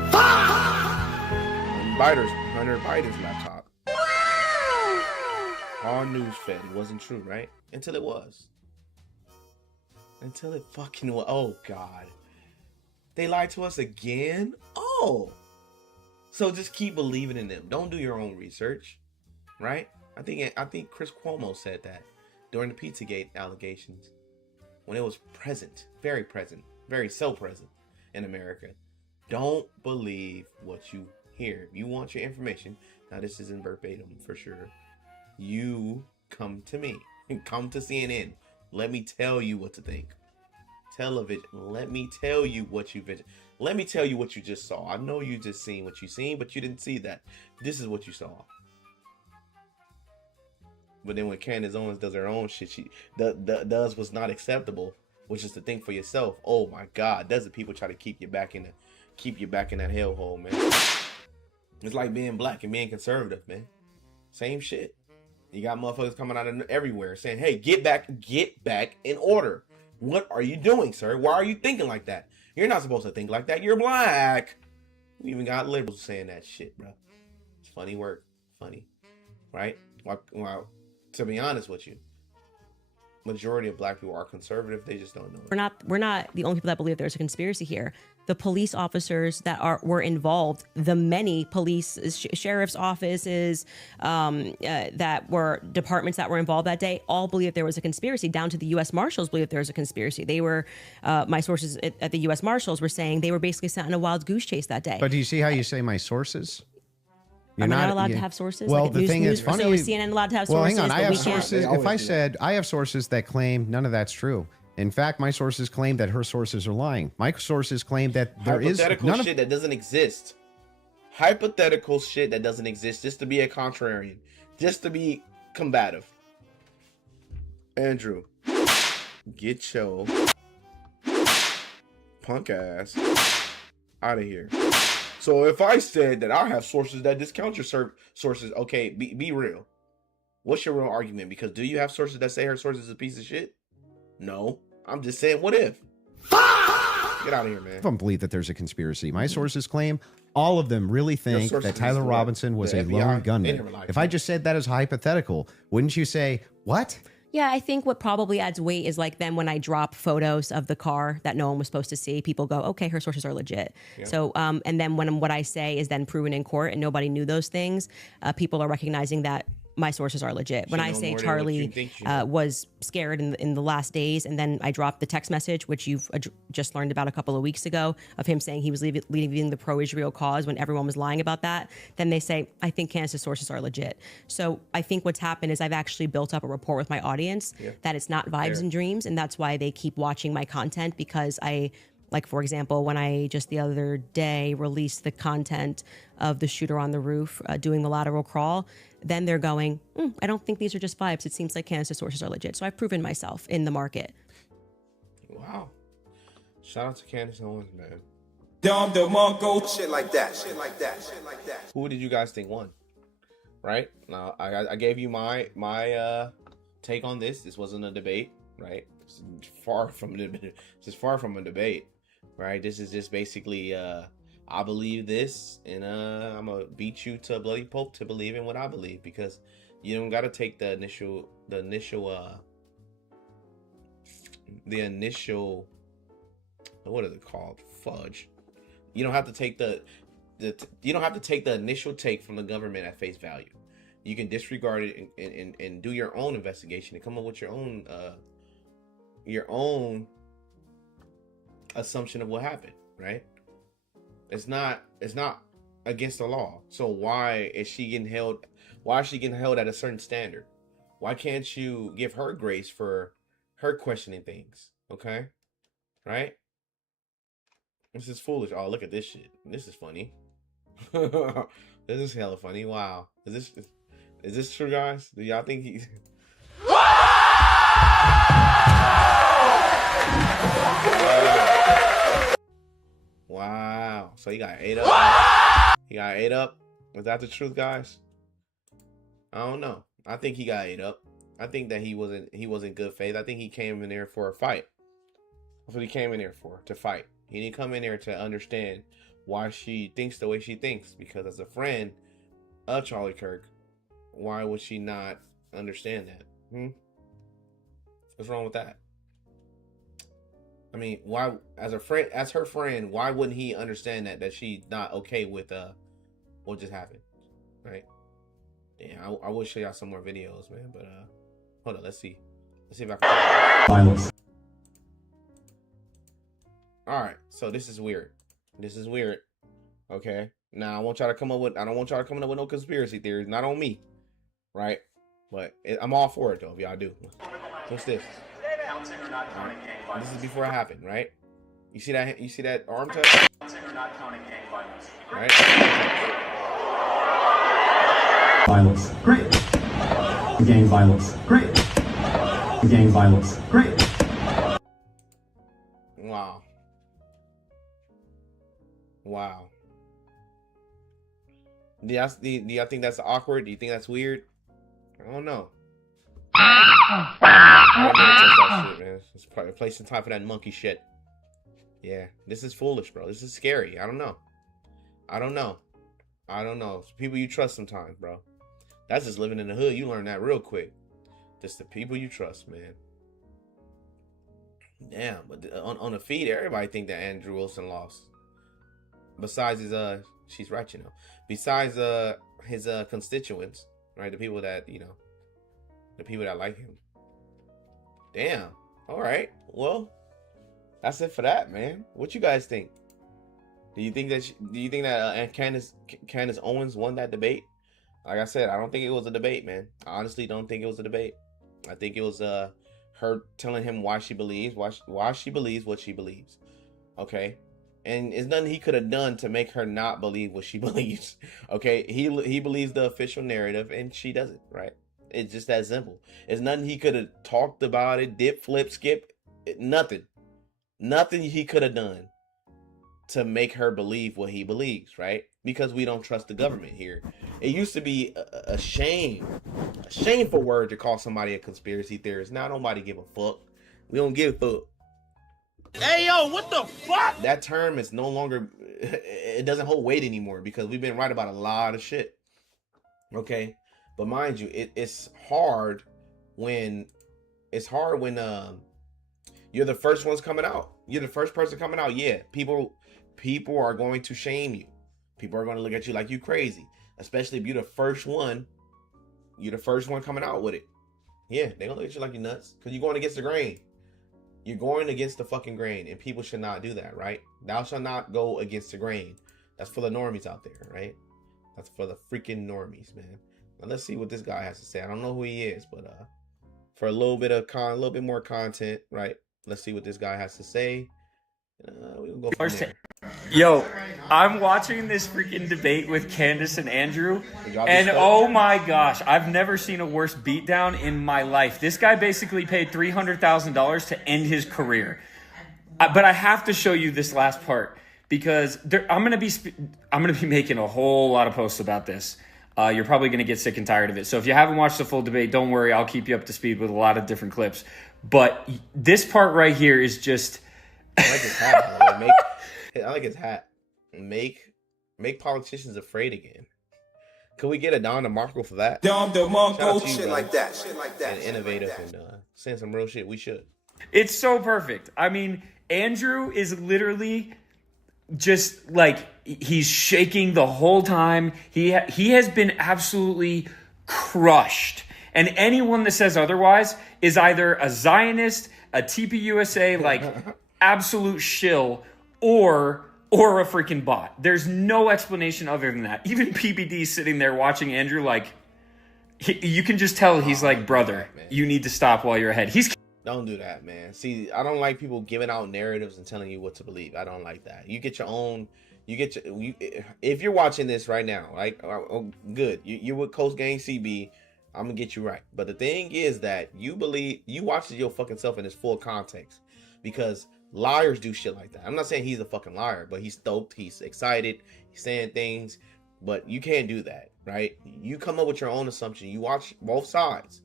Hunter Biden's laptop. All news fed. It wasn't true, right? Until it was. Until it fucking was. Oh, God. They lied to us again? Oh. So just keep believing in them. Don't do your own research, right? I think Chris Cuomo said that during the Pizzagate allegations when it was present, very so present in America. Don't believe what you hear. If you want your information, now this isn't verbatim for sure. You come to me. Come to CNN. Let me tell you what to think. Television. Let me tell you what you just saw. I know you just seen what you seen, but you didn't see that. This is what you saw. But then when Candace Owens does her own shit, she does what's not acceptable, which is to think for yourself. Oh my God, doesn't people try to keep you back in that hellhole, man? It's like being black and being conservative, man. Same shit. You got motherfuckers coming out of everywhere saying, "Hey, get back in order. What are you doing, sir? Why are you thinking like that? You're not supposed to think like that. You're black." We even got liberals saying that shit, bro. It's funny work. Funny. Right? Well, to be honest with you, majority of black people are conservative. They just don't know it. We're not the only people that believe there's a conspiracy here. the police officers that were involved, the many police, sheriff's offices, that were departments that were involved that day, all believe there was a conspiracy. Down to the U.S. Marshals believe there was a conspiracy. They were, my sources at the U.S. Marshals were saying they were basically sent on a wild goose chase that day. But do you see how you say my sources? Am I not allowed to have sources? Well, like the thing is funny. So is CNN allowed to have well, sources? hang on. I have we can't? sources. If I said I have sources that claim none of that's true. In fact, my sources claim that her sources are lying. My sources claim that there is hypothetical shit that doesn't exist. Hypothetical shit that doesn't exist, just to be a contrarian, just to be combative. Andrew, get your punk ass out of here. So if I said that I have sources that discount your sources, okay, be real. What's your real argument? Because do you have sources that say her source is a piece of shit? No. I'm just saying, what if? Get out of here, man. I don't believe that there's a conspiracy. My sources claim, all of them really think that Tyler Robinson was a lone gunman. If I just said that as hypothetical, wouldn't you say, what? Yeah, I think what probably adds weight is like then when I drop photos of the car that no one was supposed to see, people go, okay, her sources are legit. Yeah. So, and then when what I say is then proven in court and nobody knew those things, people are recognizing that my sources are legit. When I say Charlie was scared in the last days, and then I dropped the text message, which you've just learned about a couple of weeks ago, of him saying he was leaving the pro-Israel cause when everyone was lying about that, then they say, I think Candace's sources are legit. So I think what's happened is I've actually built up a rapport with my audience that it's not vibes and dreams, and that's why they keep watching my content, because like, for example, when I just the other day released the content of the shooter on the roof doing the lateral crawl, then they're going, I don't think these are just vibes. It seems like Candace's sources are legit. So I've proven myself in the market. Wow. Shout out to Candace Owens, man. Shit like that. Shit like that. Shit like that. Who did you guys think won? Right? Now, I gave you my take on this. This wasn't a debate, right? It's far from a debate, right? This is just basically I believe this, and I'm gonna beat you to a bloody pulp to believe in what I believe, because you don't gotta take the initial what is it called? Fudge. You don't have to take you don't have to take the initial take from the government at face value. You can disregard it and do your own investigation and come up with your own assumption of what happened, right? It's not against the law. So why is she getting held at a certain standard? Why can't you give her grace for her questioning things? Okay? Right? This is foolish. Oh, look at this shit. This is funny. This is hella funny. Wow. Is this true, guys? Do y'all think he's Wow. So he got ate up. He got ate up. Was that the truth, guys? I don't know. I think he got ate up. I think that he wasn't good faith. I think he came in there for a fight. That's what he came in there for, to fight. He didn't come in there to understand why she thinks the way she thinks. Because as a friend of Charlie Kirk, why would she not understand that? What's wrong with that? I mean, why, as her friend, why wouldn't he understand that she's not okay with what just happened, right? Yeah, I will show y'all some more videos, man. But hold on, let's see if I can. Violence. All right, so this is weird. Okay, now I don't want y'all to come up with no conspiracy theories, not on me, right? But I'm all for it though. If y'all do, what's this? This is before it happened, right? You see that arm touch? Right? Violence. Great. Gang violence. Great. Gang violence. Great. Wow. Do y'all think that's awkward? Do you think that's weird? I don't know. I don't touch that shit, man. It's probably a place and time for that monkey shit. Yeah, this is foolish, bro. This is scary. I don't know. It's people you trust sometimes, bro. That's just living in the hood. You learn that real quick. Just the people you trust, man. Damn, but on the feed, everybody think that Andrew Wilson lost. besides his she's right, you know. Besides his constituents, right? The people that like him. Damn. All right. Well, that's it for that, man. What you guys think? Do you think that Candace Owens won that debate? Like I said, I don't think it was a debate, man. I honestly don't think it was a debate. I think it was her telling him why she believes what she believes. Okay? And it's nothing he could have done to make her not believe what she believes. Okay? He believes the official narrative and she doesn't, right? It's just that simple. It's nothing he could have talked about it, dip, flip, skip, nothing. Nothing he could have done to make her believe what he believes, right? Because we don't trust the government here. It used to be a shameful word to call somebody a conspiracy theorist. Now nobody give a fuck. We don't give a fuck. Hey, yo, what the fuck? That term is no longer, it doesn't hold weight anymore because we've been right about a lot of shit. Okay? But mind you, it's hard when you're the first ones coming out. You're the first person coming out. Yeah, people are going to shame you. People are going to look at you like you crazy, especially if you're the first one. You're the first one coming out with it. Yeah, they're gonna look at you like you're nuts because you're going against the grain. You're going against the fucking grain, and people should not do that, right? Thou shalt not go against the grain. That's for the normies out there, right? That's for the freaking normies, man. Now let's see what this guy has to say. I don't know who he is, but for a little bit more content, right? Let's see what this guy has to say. We'll go from there. Yo, I'm watching this freaking debate with Candace and Andrew, and oh my gosh, I've never seen a worse beatdown in my life. This guy basically paid $300,000 to end his career. But I have to show you this last part because I'm gonna be making a whole lot of posts about this. You're probably gonna get sick and tired of it. So if you haven't watched the full debate, don't worry, I'll keep you up to speed with a lot of different clips. But this part right here is just. I like his hat. I like his hat. Make politicians afraid again. Could we get a Don DeMarco for that? Don DeMarco, shit like that. And innovative and saying some real shit. We should. It's so perfect. I mean, Andrew is literally just like he's shaking the whole time. He has been absolutely crushed. And anyone that says otherwise is either a Zionist, a TPUSA, like absolute shill, or a freaking bot. There's no explanation other than that. Even PBD sitting there watching Andrew, like, you can just tell he's like, brother, you need to stop while you're ahead. Don't do that, man. See, I don't like people giving out narratives and telling you what to believe. I don't like that. You get your own. If you're watching this right now, like, oh, good. You're with Coast Gang CB. I'm gonna get you right. But the thing is that you watch your fucking self in its full context, because liars do shit like that. I'm not saying he's a fucking liar, but he's stoked, he's excited, he's saying things, but you can't do that, right? You come up with your own assumption. You watch both sides.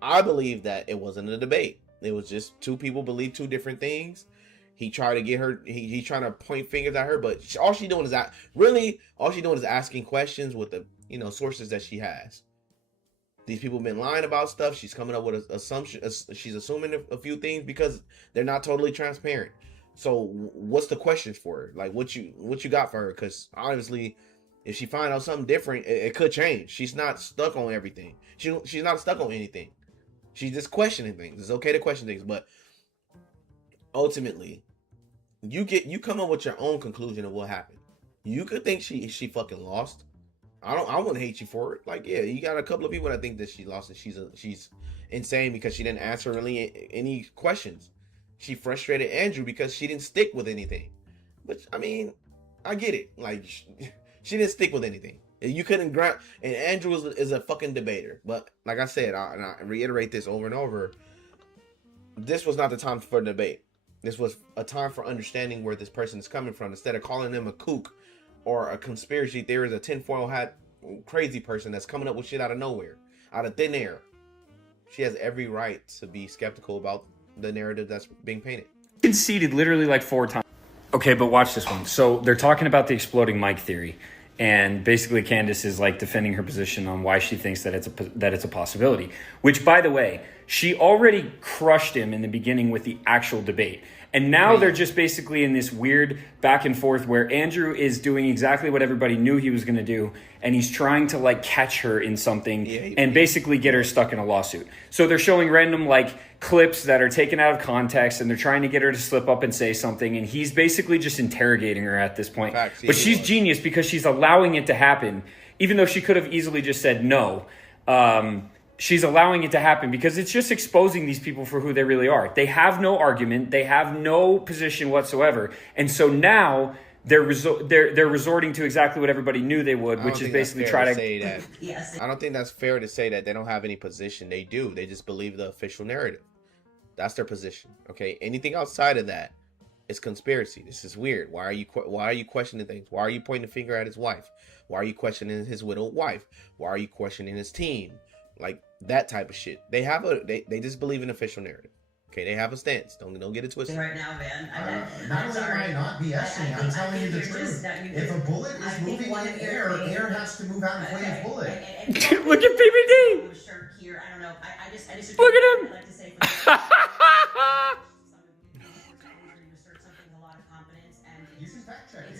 I believe that it wasn't a debate. It was just two people believe two different things. He tried to get her. He's trying to point fingers at her, but all she's doing is asking questions with the sources that she has. These people have been lying about stuff. She's coming up with an assumption. She's assuming a few things because they're not totally transparent. So what's the questions for her? Like, what you got for her? Because honestly, if she find out something different, it could change. She's not stuck on everything. She's not stuck on anything. She's just questioning things. It's okay to question things, but ultimately, you come up with your own conclusion of what happened. You could think she fucking lost. I wouldn't hate you for it. Like, yeah, you got a couple of people that think that she lost and she's insane because she didn't answer really any questions. She frustrated Andrew because she didn't stick with anything. But I mean, I get it. Like, she didn't stick with anything. You couldn't grab. And Andrew is a fucking debater. But like I said, and I reiterate this over and over. This was not the time for debate. This was a time for understanding where this person is coming from. Instead of calling them a kook or a conspiracy theorist, a tinfoil hat crazy person that's coming up with shit out of nowhere, out of thin air. She has every right to be skeptical about the narrative that's being painted. Conceded literally like 4 times. Okay, but watch this one. So they're talking about the exploding mic theory, and basically Candace is like defending her position on why she thinks that it's a possibility. Which, by the way, she already crushed him in the beginning with the actual debate. And now they're just basically in this weird back and forth where Andrew is doing exactly what everybody knew he was going to do. And he's trying to like catch her in something and basically get her stuck in a lawsuit. So they're showing random like clips that are taken out of context and they're trying to get her to slip up and say something. And he's basically just interrogating her at this point. But she's genius because she's allowing it to happen, even though she could have easily just said no. She's allowing it to happen because it's just exposing these people for who they really are. They have no argument. They have no position whatsoever. And so now they're resorting to exactly what everybody knew they would, which is basically try to say that. Yes. I don't think that's fair to say that they don't have any position. They do. They just believe the official narrative. That's their position. Okay. Anything outside of that is conspiracy. This is weird. Why are you questioning things? Why are you pointing the finger at his wife? Why are you questioning his widowed wife? Why are you questioning his team? Like that type of shit. They just believe in official narrative. Okay, they have a stance. Don't get it twisted. Right now, man. Not only am I not BSing, I'm telling you the truth. If a bullet is moving in air has to move out in the way of bullet. Look at PBD. I don't know. I just look at him. I'd like to say you can fact check it.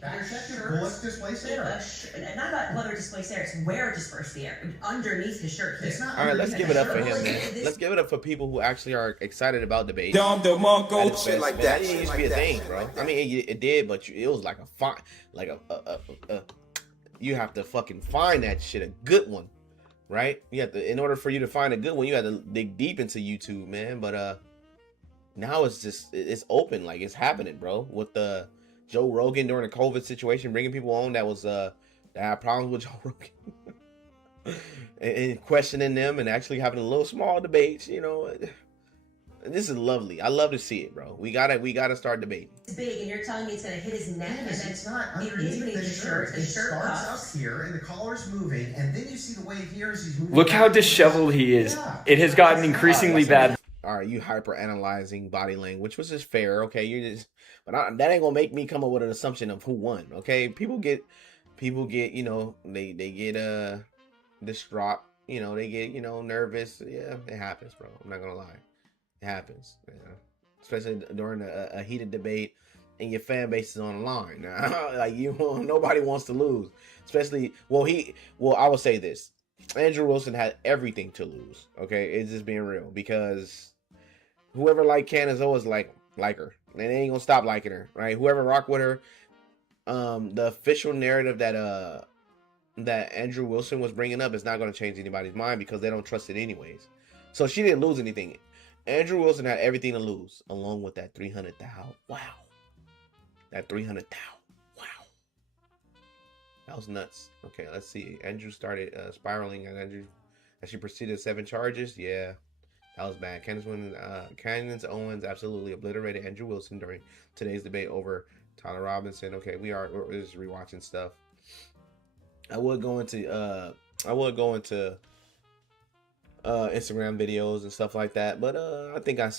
Fact check your bullets displace air. Not about whether it displays air, it's where it disperses the air. Underneath his shirt here. All right, let's give it up for him, man. Let's give it up for people who actually are excited about debate. Shit like that. That didn't used to be a thing, bro. I mean, it did, but it was like you have to fucking find that shit, a good one, right? You have to, in order for you to find a good one, you have to dig deep into YouTube, man. But now it's open, like it's happening, bro. With the Joe Rogan during the COVID situation, bringing people on that had problems with Joe Rogan and questioning them and actually having a little small debates, you know. This is lovely. I love to see it, bro. We gotta start debating. It's big, and you're telling me it's gonna hit his neck, and it's not underneath the shirt. It starts up here, and the collar's moving, and then you see the wave here as he's moving. Look how disheveled he is. Yeah. It has gotten increasingly bad. All right, you hyper analyzing body language, which is fair. Okay, but that ain't gonna make me come up with an assumption of who won. Okay, people get, you know, they get distraught. You know, they get, you know, nervous. Yeah, it happens, bro. I'm not gonna lie, it happens. You know? Especially during a heated debate, and your fan base is on the line. Like nobody wants to lose. Especially, I will say this: Andrew Wilson had everything to lose. Okay, it's just being real because whoever liked Candace always like her. And they ain't gonna stop liking her, right? Whoever rock with her, the official narrative that Andrew Wilson was bringing up is not gonna change anybody's mind because they don't trust it anyways. So she didn't lose anything. Andrew Wilson had everything to lose, along with that 300,000. Wow, that 300,000. Wow, that was nuts. Okay, let's see. Andrew started spiraling, and as she proceeded 7 charges. Yeah. That was bad. Candace Owens absolutely obliterated Andrew Wilson during today's debate over Tyler Robinson. Okay, we're just rewatching stuff. I would go into Instagram videos and stuff like that, but I think I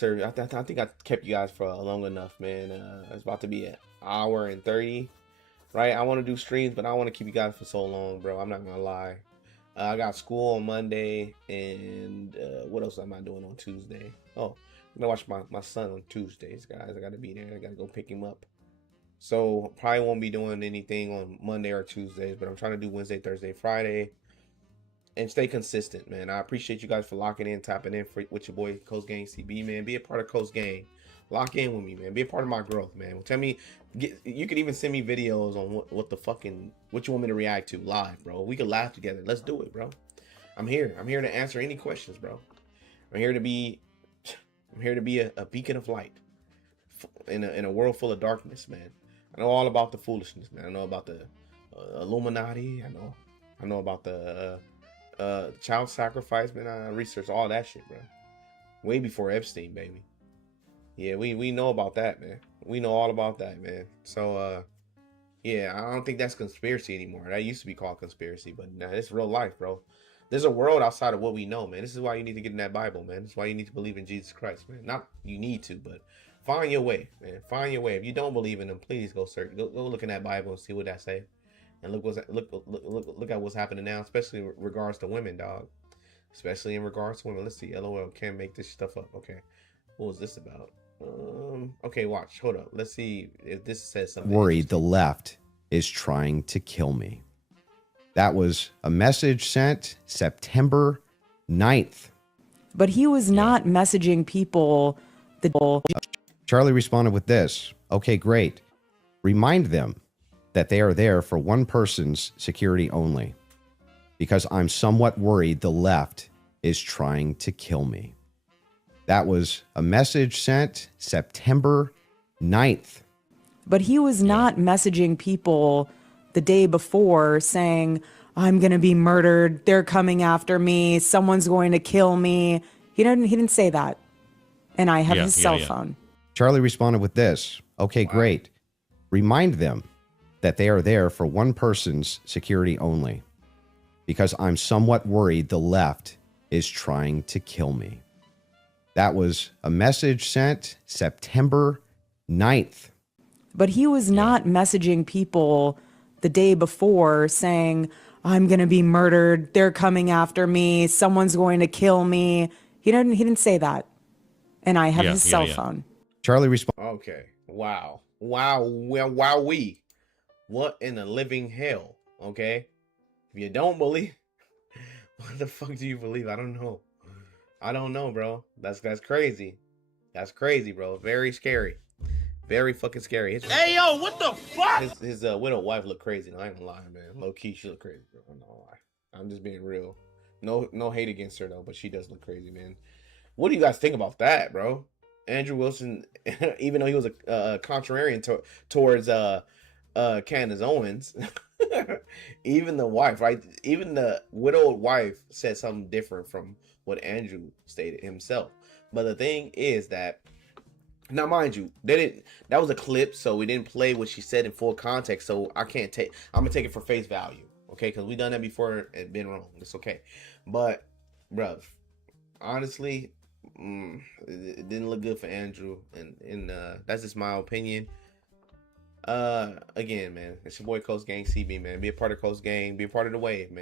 kept you guys for long enough, man. It's about to be an hour and 30, right? I want to do streams, but I want to keep you guys for so long, bro. I'm not gonna lie. I got school on Monday, and what else am I doing on Tuesday? Oh, I'm gonna watch my son on Tuesdays, guys. I gotta be there. I gotta go pick him up. So probably won't be doing anything on Monday or Tuesdays, but I'm trying to do Wednesday, Thursday, Friday, and stay consistent, man. I appreciate you guys for locking in, tapping in with your boy Coast Gang CB, man. Be a part of Coast Gang. Lock in with me, man. Be a part of my growth, man. Tell me, you could even send me videos on what you want me to react to live, bro. We could laugh together. Let's do it, bro. I'm here. I'm here to answer any questions, bro. I'm here to be a beacon of light in a world full of darkness, man. I know all about the foolishness, man. I know about the Illuminati. I know about the child sacrifice, man. I researched all that shit, bro. Way before Epstein, baby. Yeah, we know about that, man. We know all about that, man. So, yeah, I don't think that's conspiracy anymore. That used to be called conspiracy, but nah, it's real life, bro. There's a world outside of what we know, man. This is why you need to get in that Bible, man. This is why you need to believe in Jesus Christ, man. Not you need to, but find your way, man. Find your way. If you don't believe in him, please go search. Go look in that Bible and see what that say. And look at what's happening now, especially in regards to women, dog. Especially in regards to women. Let's see. LOL can't make this stuff up. Okay, what was this about? Okay, watch. Hold up. Let's see if this says something. Worried the left is trying to kill me. That was a message sent September 9th. But he was not messaging people. Charlie responded with this. Okay, great. Remind them that they are there for one person's security only, because I'm somewhat worried the left is trying to kill me. That was a message sent September 9th. But he was not messaging people the day before saying, I'm going to be murdered. They're coming after me. Someone's going to kill me. He didn't say that. And I have his cell phone. Charlie responded with this. Okay, great. Remind them that they are there for one person's security only, because I'm somewhat worried the left is trying to kill me. That was a message sent September 9th. But he was not messaging people the day before saying, I'm going to be murdered. They're coming after me. Someone's going to kill me. He didn't say that. And I have his cell phone. Charlie responded. Okay. Wow. Wowee. What in the living hell? Okay. If you don't believe, what the fuck do you believe? I don't know. I don't know, bro. That's crazy. That's crazy, bro. Very scary. Very fucking scary. Hey, yo, what the fuck? His widow wife look crazy. No, I ain't gonna lie, man. Low key, she look crazy, bro. I'm not gonna lie. I'm just being real. No hate against her though, but she does look crazy, man. What do you guys think about that, bro? Andrew Wilson, even though he was a contrarian towards Candace Owens, even the wife, right? Even the widowed wife said something different from what Andrew stated himself. But the thing is that, now mind you, that was a clip, so we didn't play what she said in full context, so I'm gonna take it for face value, okay? Because we done that before and been wrong. It's okay. But bruv, honestly, it didn't look good for Andrew, and that's just my opinion. Again, man, it's your boy Coast Gang CB, man. Be a part of Coast Gang, be a part of the wave, man.